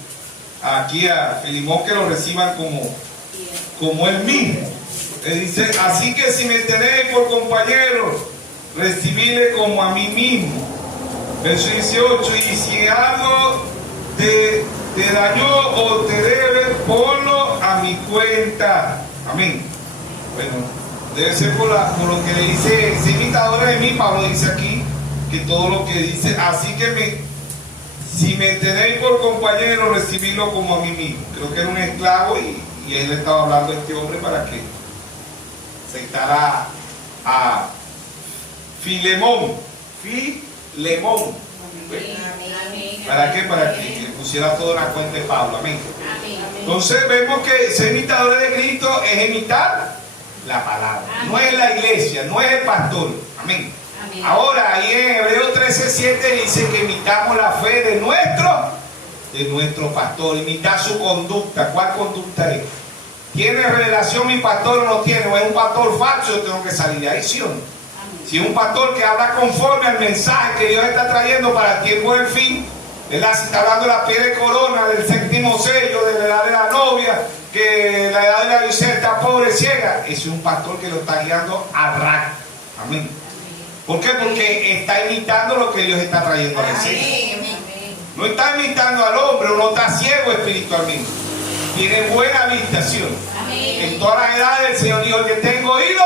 aquí a Filimón que lo reciban como él mismo. Él dice, así que si me tenéis por compañero, recibíle como a mí mismo. Verso 18, y si algo te dañó o te debe, ponlo a mi cuenta. Amén. Bueno, debe ser por lo que le dice, si imitadores de mí, Pablo dice aquí, que todo lo que dice, así que si me tenéis por compañero, recibidlo como a mí mismo. Creo que era un esclavo y él le estaba hablando a este hombre para que aceptara a Filemón. ¿Para qué? Para que le pusiera todo en la cuenta de Pablo. Amén. Entonces vemos que ser imitador de Cristo es imitar la palabra. Amén. No es la iglesia, no es el pastor. Amén. Amén. Ahora, ahí en Hebreos 13:7 dice que imitamos la fe de nuestro pastor, imitar su conducta. ¿Cuál conducta es? ¿Tiene revelación mi pastor o no tiene? ¿O es un pastor falso? Yo tengo que salir de ahí, ¿sí o no? Si es un pastor que habla conforme al mensaje que Dios está trayendo para el tiempo del fin, ¿verdad? Si está hablando de la piel de corona, del séptimo sello, de la edad de la novia, que la edad de la visita pobre ciega, ese es un pastor que lo está guiando a rato. Amén. ¿Por qué? Porque está imitando lo que Dios está trayendo a la escena. No está imitando al hombre, uno está ciego espiritualmente. Tiene buena visitación. En todas las edades el Señor dijo: el que tenga oído,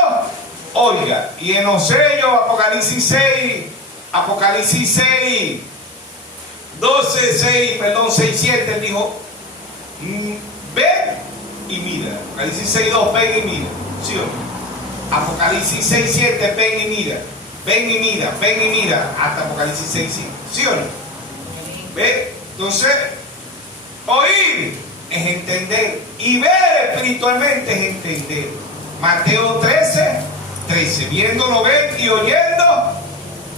oiga. Y en los sellos, Apocalipsis 6, 7, él dijo: ven y mira. Apocalipsis 6:2, ven y mira. ¿Sí o no? Apocalipsis 6:7, ven y mira. Ven y mira, ven y mira. Hasta Apocalipsis 6:5. ¿Sí o no? ¿Ve? Entonces, oír es entender. Y ver espiritualmente es entender. Mateo 13:13. Viendo no ven y oyendo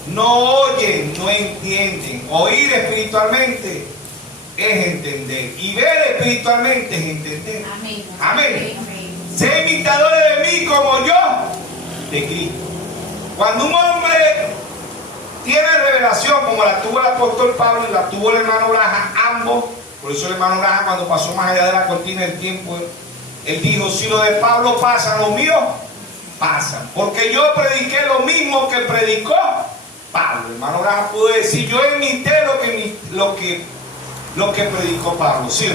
no oyen, no entienden. Oír espiritualmente es entender. Y ver espiritualmente es entender. Amén. Amén. Sé imitadores de mí como yo de Cristo. Cuando un hombre tiene revelación como la tuvo el apóstol Pablo y la tuvo el hermano Branham, ambos, por eso el hermano Branham, cuando pasó más allá de la cortina del tiempo, él dijo: si lo de Pablo pasa, lo mío pasa, porque yo prediqué lo mismo que predicó Pablo. El hermano Branham pudo decir: yo imité lo que predicó Pablo. ¿Sí?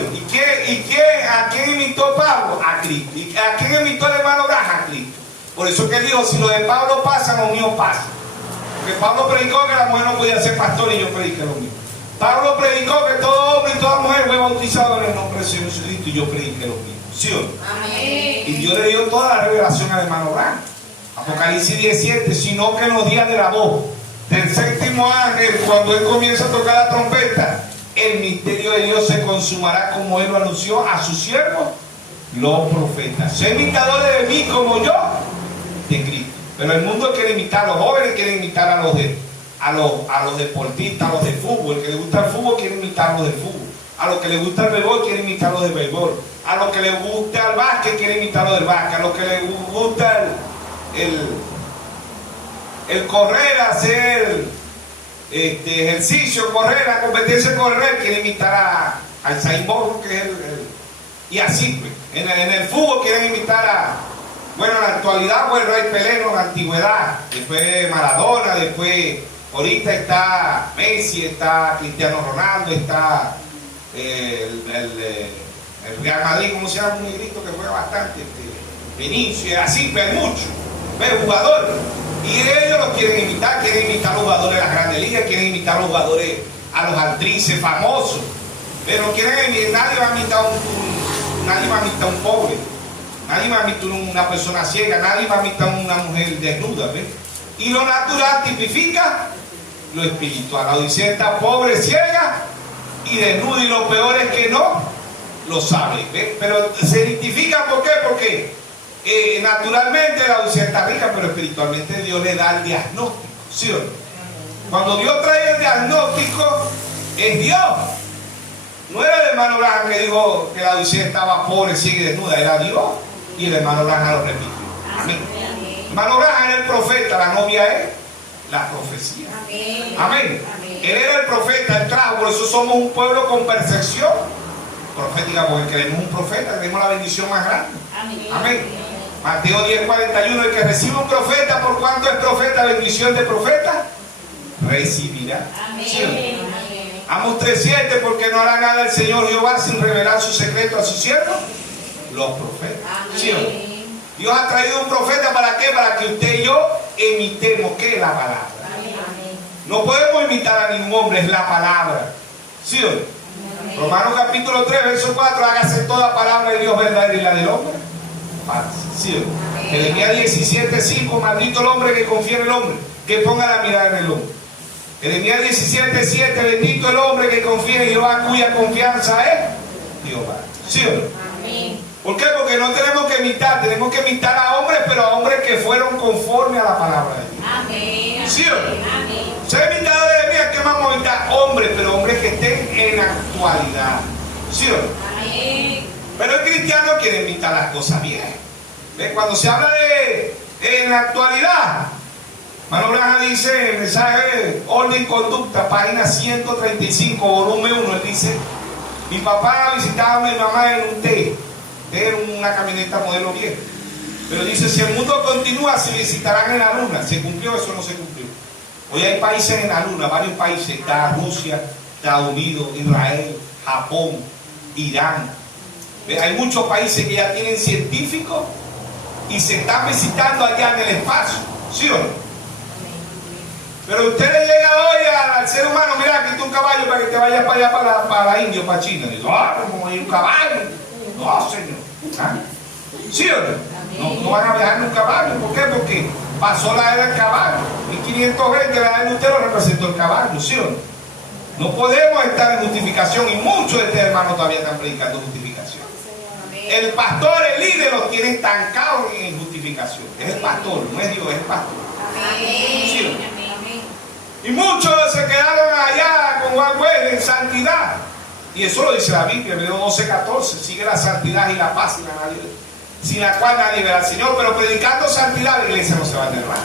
¿A quién imitó Pablo? A Cristo. ¿Y a quién imitó el hermano Branham? A Cristo. Por eso que él dijo: si lo de Pablo pasa, lo mío pasa. Porque Pablo predicó que la mujer no podía ser pastor y yo prediqué lo mismo. Pablo predicó que todo hombre y toda mujer fue bautizado en el nombre del Señor Jesucristo y yo prediqué lo mismo. ¿Sí o no? Amén. Y Dios le dio toda la revelación al hermano Branham. Apocalipsis 17, sino que en los días de la voz del séptimo ángel, cuando él comienza a tocar la trompeta, el misterio de Dios se consumará como él lo anunció a sus siervos, los profetas. Sé imitadores de mí como yo de Cristo. Pero el mundo quiere imitar, los jóvenes quieren imitar a los deportistas, a los de fútbol. El que le gusta el fútbol quiere imitar a los de fútbol. A los que le gusta el béisbol quiere imitar a los del béisbol. A los que les gusta el básquet quiere imitar a los del básquet. A los que les gusta el correr, hacer ejercicio, correr, la competencia de correr, quiere imitar al Usain Bolt, que es y así pues. En el fútbol quieren imitar bueno, en la actualidad fue el Rey Pelé, en la antigüedad, después Maradona, después ahorita está Messi, está Cristiano Ronaldo, está el Real Madrid, ¿cómo se llama? Un negrito que juega bastante, Vinicius, así, pero mucho, pero jugadores. Y ellos los quieren imitar a los jugadores de las grandes ligas, quieren imitar a los jugadores, a los actrices famosos, pero nadie va a imitar a un pobre. Nadie va a imitar una persona ciega, nadie va a imitar una mujer desnuda, ¿ves? Y lo natural tipifica lo espiritual. La Odisea está pobre, ciega y desnuda, y lo peor es que no lo sabe, ¿ves? Pero se identifica, ¿por qué? Porque naturalmente la Odisea está rica, pero espiritualmente Dios le da el diagnóstico, ¿sí o no? Cuando Dios trae el diagnóstico, es Dios. No era el hermano Branham que dijo que la Odisea estaba pobre, ciega y desnuda, era Dios. Y el hermano Branham lo repitió. Amén. El hermano Branham era el profeta, la novia es la profecía. Amén. Amén. Él era el profeta, él trajo, por eso somos un pueblo con percepción profética, porque queremos un profeta, queremos la bendición más grande. Amén. Amén. Mateo 10:41, el que recibe un profeta, por cuanto es profeta, bendición de profeta, recibirá. Amén. ¿Sí? Amos 3:7, porque no hará nada el Señor Jehová sin revelar su secreto a sus siervos, los profetas. ¿Sí? Dios ha traído un profeta, ¿para qué? Para que usted y yo imitemos, ¿qué es la palabra? No podemos imitar a ningún hombre, es la palabra. ¿Sí? Romanos capítulo 3, verso 4, hágase toda palabra de Dios verdadera y la del hombre falsa. ¿Sí? Jeremías 17:5, maldito el hombre que confía en el hombre, que ponga la mirada en el hombre. Jeremías 17:7, bendito el hombre que confía en Jehová, cuya confianza es Jehová. ¿Sí o no? ¿Por qué? Porque no tenemos que imitar a hombres, pero a hombres que fueron conforme a la palabra de Dios. Amén. ¿Sí o no? Amén. Ser imitadores de mí, ¿a qué vamos a imitar? Hombres, pero hombres que estén en actualidad. ¿Sí o no? Amén. Pero el cristiano quiere imitar las cosas bien. ¿Ves? Cuando se habla de en la actualidad, Mano Braja dice en el mensaje Orden y Conducta, página 135, volumen 1, él dice: mi papá visitaba a mi mamá en un T, era una camioneta modelo vieja. Pero dice, si el mundo continúa, se visitarán en la luna. ¿Se cumplió eso o no se cumplió? Hoy hay países en la luna, varios países. Está Rusia, Estados Unidos, Israel, Japón, Irán. Hay muchos países que ya tienen científicos y se están visitando allá en el espacio. ¿Sí o no? Pero usted le llega hoy al ser humano: mira, aquí está un caballo para que te vayas para allá, para la India o para China. Y digo, como hay un caballo. No, señor. ¿Ah? ¿Sí o no? No van a viajar en un caballo. ¿Por qué? Porque pasó la era del caballo. 1520 la era de Lutero representó el caballo. ¿Sí o no? No podemos estar en justificación, y muchos de ustedes, hermanos, todavía están predicando justificación. El pastor, el líder, los tiene estancados en justificación. Es el pastor, no es Dios, es el pastor. ¿Sí o no? Y muchos se quedaron allá con Juan Wesley en santidad. Y eso lo dice la Biblia, Hebreos 12:14. Sigue la santidad y la paz sin la cual nadie verá al Señor. Pero predicando santidad, la iglesia no se va a errar.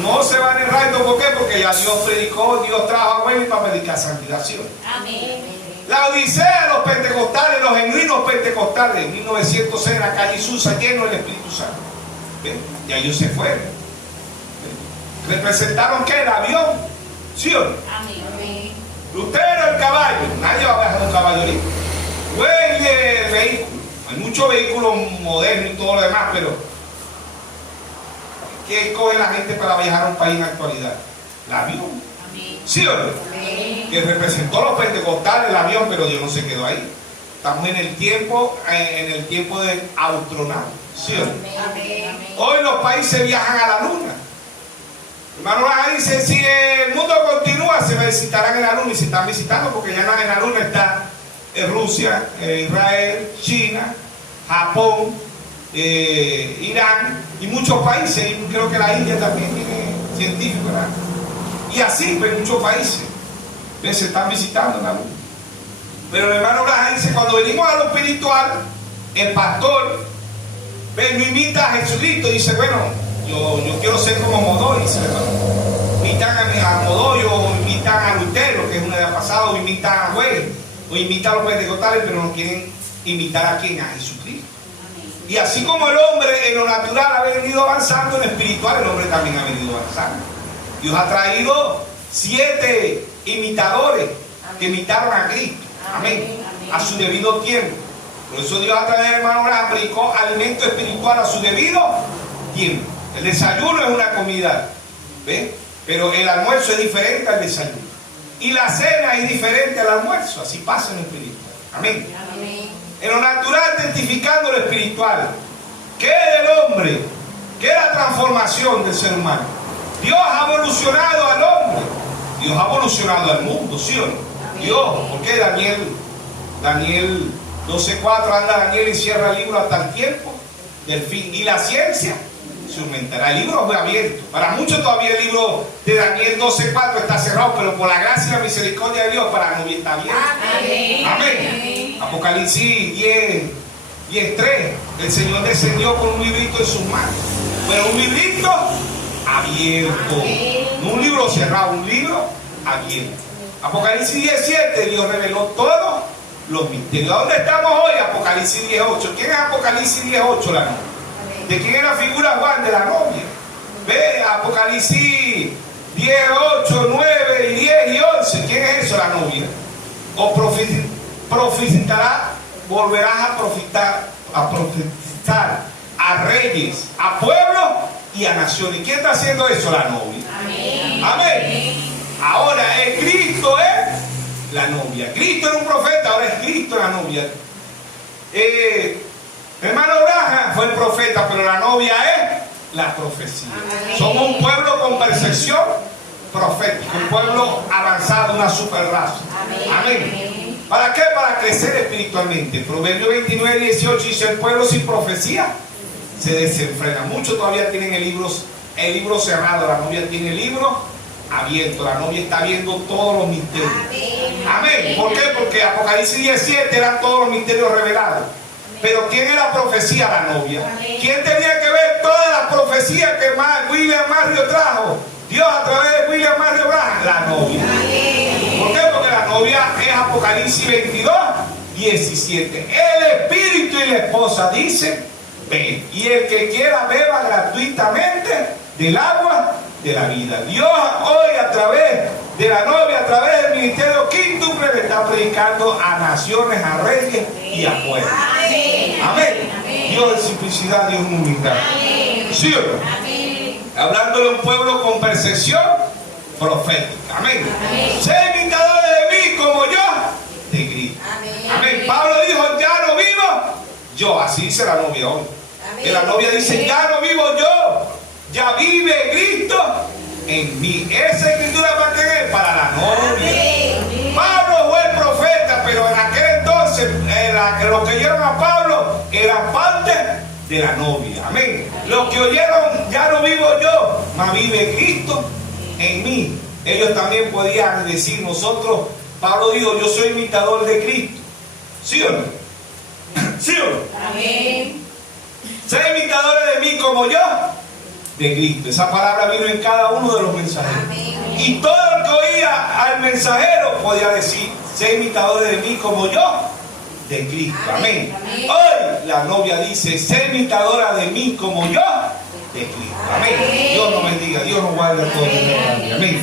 No se va a errar. ¿Por qué? Porque ya Dios predicó, Dios trajo a Wesley para predicar santidad. ¿Sí? Amén. La odisea de los pentecostales, los genuinos pentecostales, en 1906 en la calle Susa, lleno del Espíritu Santo. ¿Ven? Y ellos se fueron. ¿Representaron qué? El avión. ¿Sí o no? Amén. Lutero, el caballo. Nadie va a viajar en un caballo ahorita. Huele el vehículo. Hay muchos vehículos modernos y todo lo demás, pero ¿qué coge la gente para viajar a un país en la actualidad? El avión. Amén. ¿Sí o no? Amén. Que representó a los pentecostales el avión, pero Dios no se quedó ahí. Estamos en el tiempo del astronauta. ¿Sí o no? Amén. Hoy los países viajan a la luna. Hermano Baja dice, si el mundo continúa, se visitarán en la luna, y se están visitando, porque ya en la luna está Rusia, Israel, China, Japón, Irán y muchos países. Y creo que la India también tiene científicos, ¿verdad? Y así, pues, muchos países se están visitando en la luna. Pero el hermano Baja dice, cuando venimos a lo espiritual, el pastor no imita a Jesucristo. Dice, bueno, yo quiero ser como Modoy, dice, imitan a Modoy, o imitan a Lutero, que es una de las pasadas, o imitan a Güey, o imitan a los pentecostales, pero no quieren imitar a quién, a Jesucristo. Y así como el hombre en lo natural ha venido avanzando, en lo espiritual el hombre también ha venido avanzando. Dios ha traído 7 imitadores que imitaron a Cristo, amén, a su debido tiempo. Por eso Dios a través del hermano Abraham predicó alimento espiritual a su debido tiempo. El desayuno es una comida, ¿ves? Pero el almuerzo es diferente al desayuno. Y la cena es diferente al almuerzo. Así pasa en lo espiritual. Amén. Amén. En lo natural, testificando lo espiritual. ¿Qué es del hombre? ¿Qué es la transformación del ser humano? Dios ha evolucionado al hombre. Dios ha evolucionado al mundo, ¿sí o no? Amén. Dios, ¿por qué Daniel 12:4 anda Daniel y cierra el libro hasta el tiempo del fin? Y la ciencia se aumentará. El libro fue abierto. Para muchos todavía el libro de Daniel 12:4 está cerrado, pero por la gracia y la misericordia de Dios, para nosotros está abierto. Amén. Amén. Apocalipsis 10:3. El Señor descendió con un librito en sus manos. Pero un librito abierto. Amén. No un libro cerrado, un libro abierto. Apocalipsis 10:7. Dios reveló todos los misterios. ¿Dónde estamos hoy? Apocalipsis 10:8. ¿Quién es Apocalipsis 10:8? La novia. ¿De quién es la figura Juan? De la novia. Ve, Apocalipsis 10:8, 9, 10 y 11. ¿Quién es eso? La novia. O profetizará, volverás a profetizar a reyes, a pueblos y a naciones. ¿Quién está haciendo eso? La novia. Amén. Amén. Ahora, el Cristo es la novia. Cristo era un profeta, ahora es Cristo la novia. Hermano Braja fue el profeta, pero la novia es la profecía. Amén. Somos un pueblo con percepción profética, un pueblo avanzado, una super raza. Amén. Amén. ¿Para qué? Para crecer espiritualmente. Proverbio 29:18 dice: el pueblo sin profecía se desenfrena. Muchos todavía tienen el libro cerrado. La novia tiene el libro abierto. La novia está viendo todos los misterios. Amén. ¿Por qué? Porque Apocalipsis 17 eran todos los misterios revelados. Pero ¿quién era profecía? La novia. ¿Quién tenía que ver todas las profecías que William Marrio trajo? Dios a través de William Marrio Branham. La novia. ¿Por qué? Porque la novia es Apocalipsis 22:17. El espíritu y la esposa dicen: ven. Y el que quiera beba gratuitamente del agua de la vida. Dios hoy a través de la novia, a través del ministerio quíntuple, le está predicando a naciones, a reyes y a pueblos. Amén. Dios en simplicidad, Dios en humildad. ¿Sí o no? Hablándole a un pueblo con percepción profética. Amén. Sé imitadores de mí como yo de Cristo. Amén. Pablo dijo: ya no vivo yo. Así dice la novia hoy. Que la novia dice: ya no vivo yo, ya vive Cristo en mí. Esa escritura para qué es, para la novia. Pablo fue el profeta, pero en aquel entonces los que oyeron a Pablo eran parte de la novia. Amén. Los que oyeron: ya no vivo yo, mas vive Cristo en mí. Ellos también podían decir: nosotros, Pablo dijo: yo soy imitador de Cristo. ¿Sí o no? ¿Sí o no? Amén. Sé imitadores de mí como yo de Cristo. Esa palabra vino en cada uno de los mensajeros. Y todo el que oía al mensajero podía decir: sé imitadores de mí como yo de Cristo. Amén. Hoy la novia dice: sé imitadora de mí como yo de Cristo. Amén. Dios nos bendiga, Dios nos guarde a todos. Amén.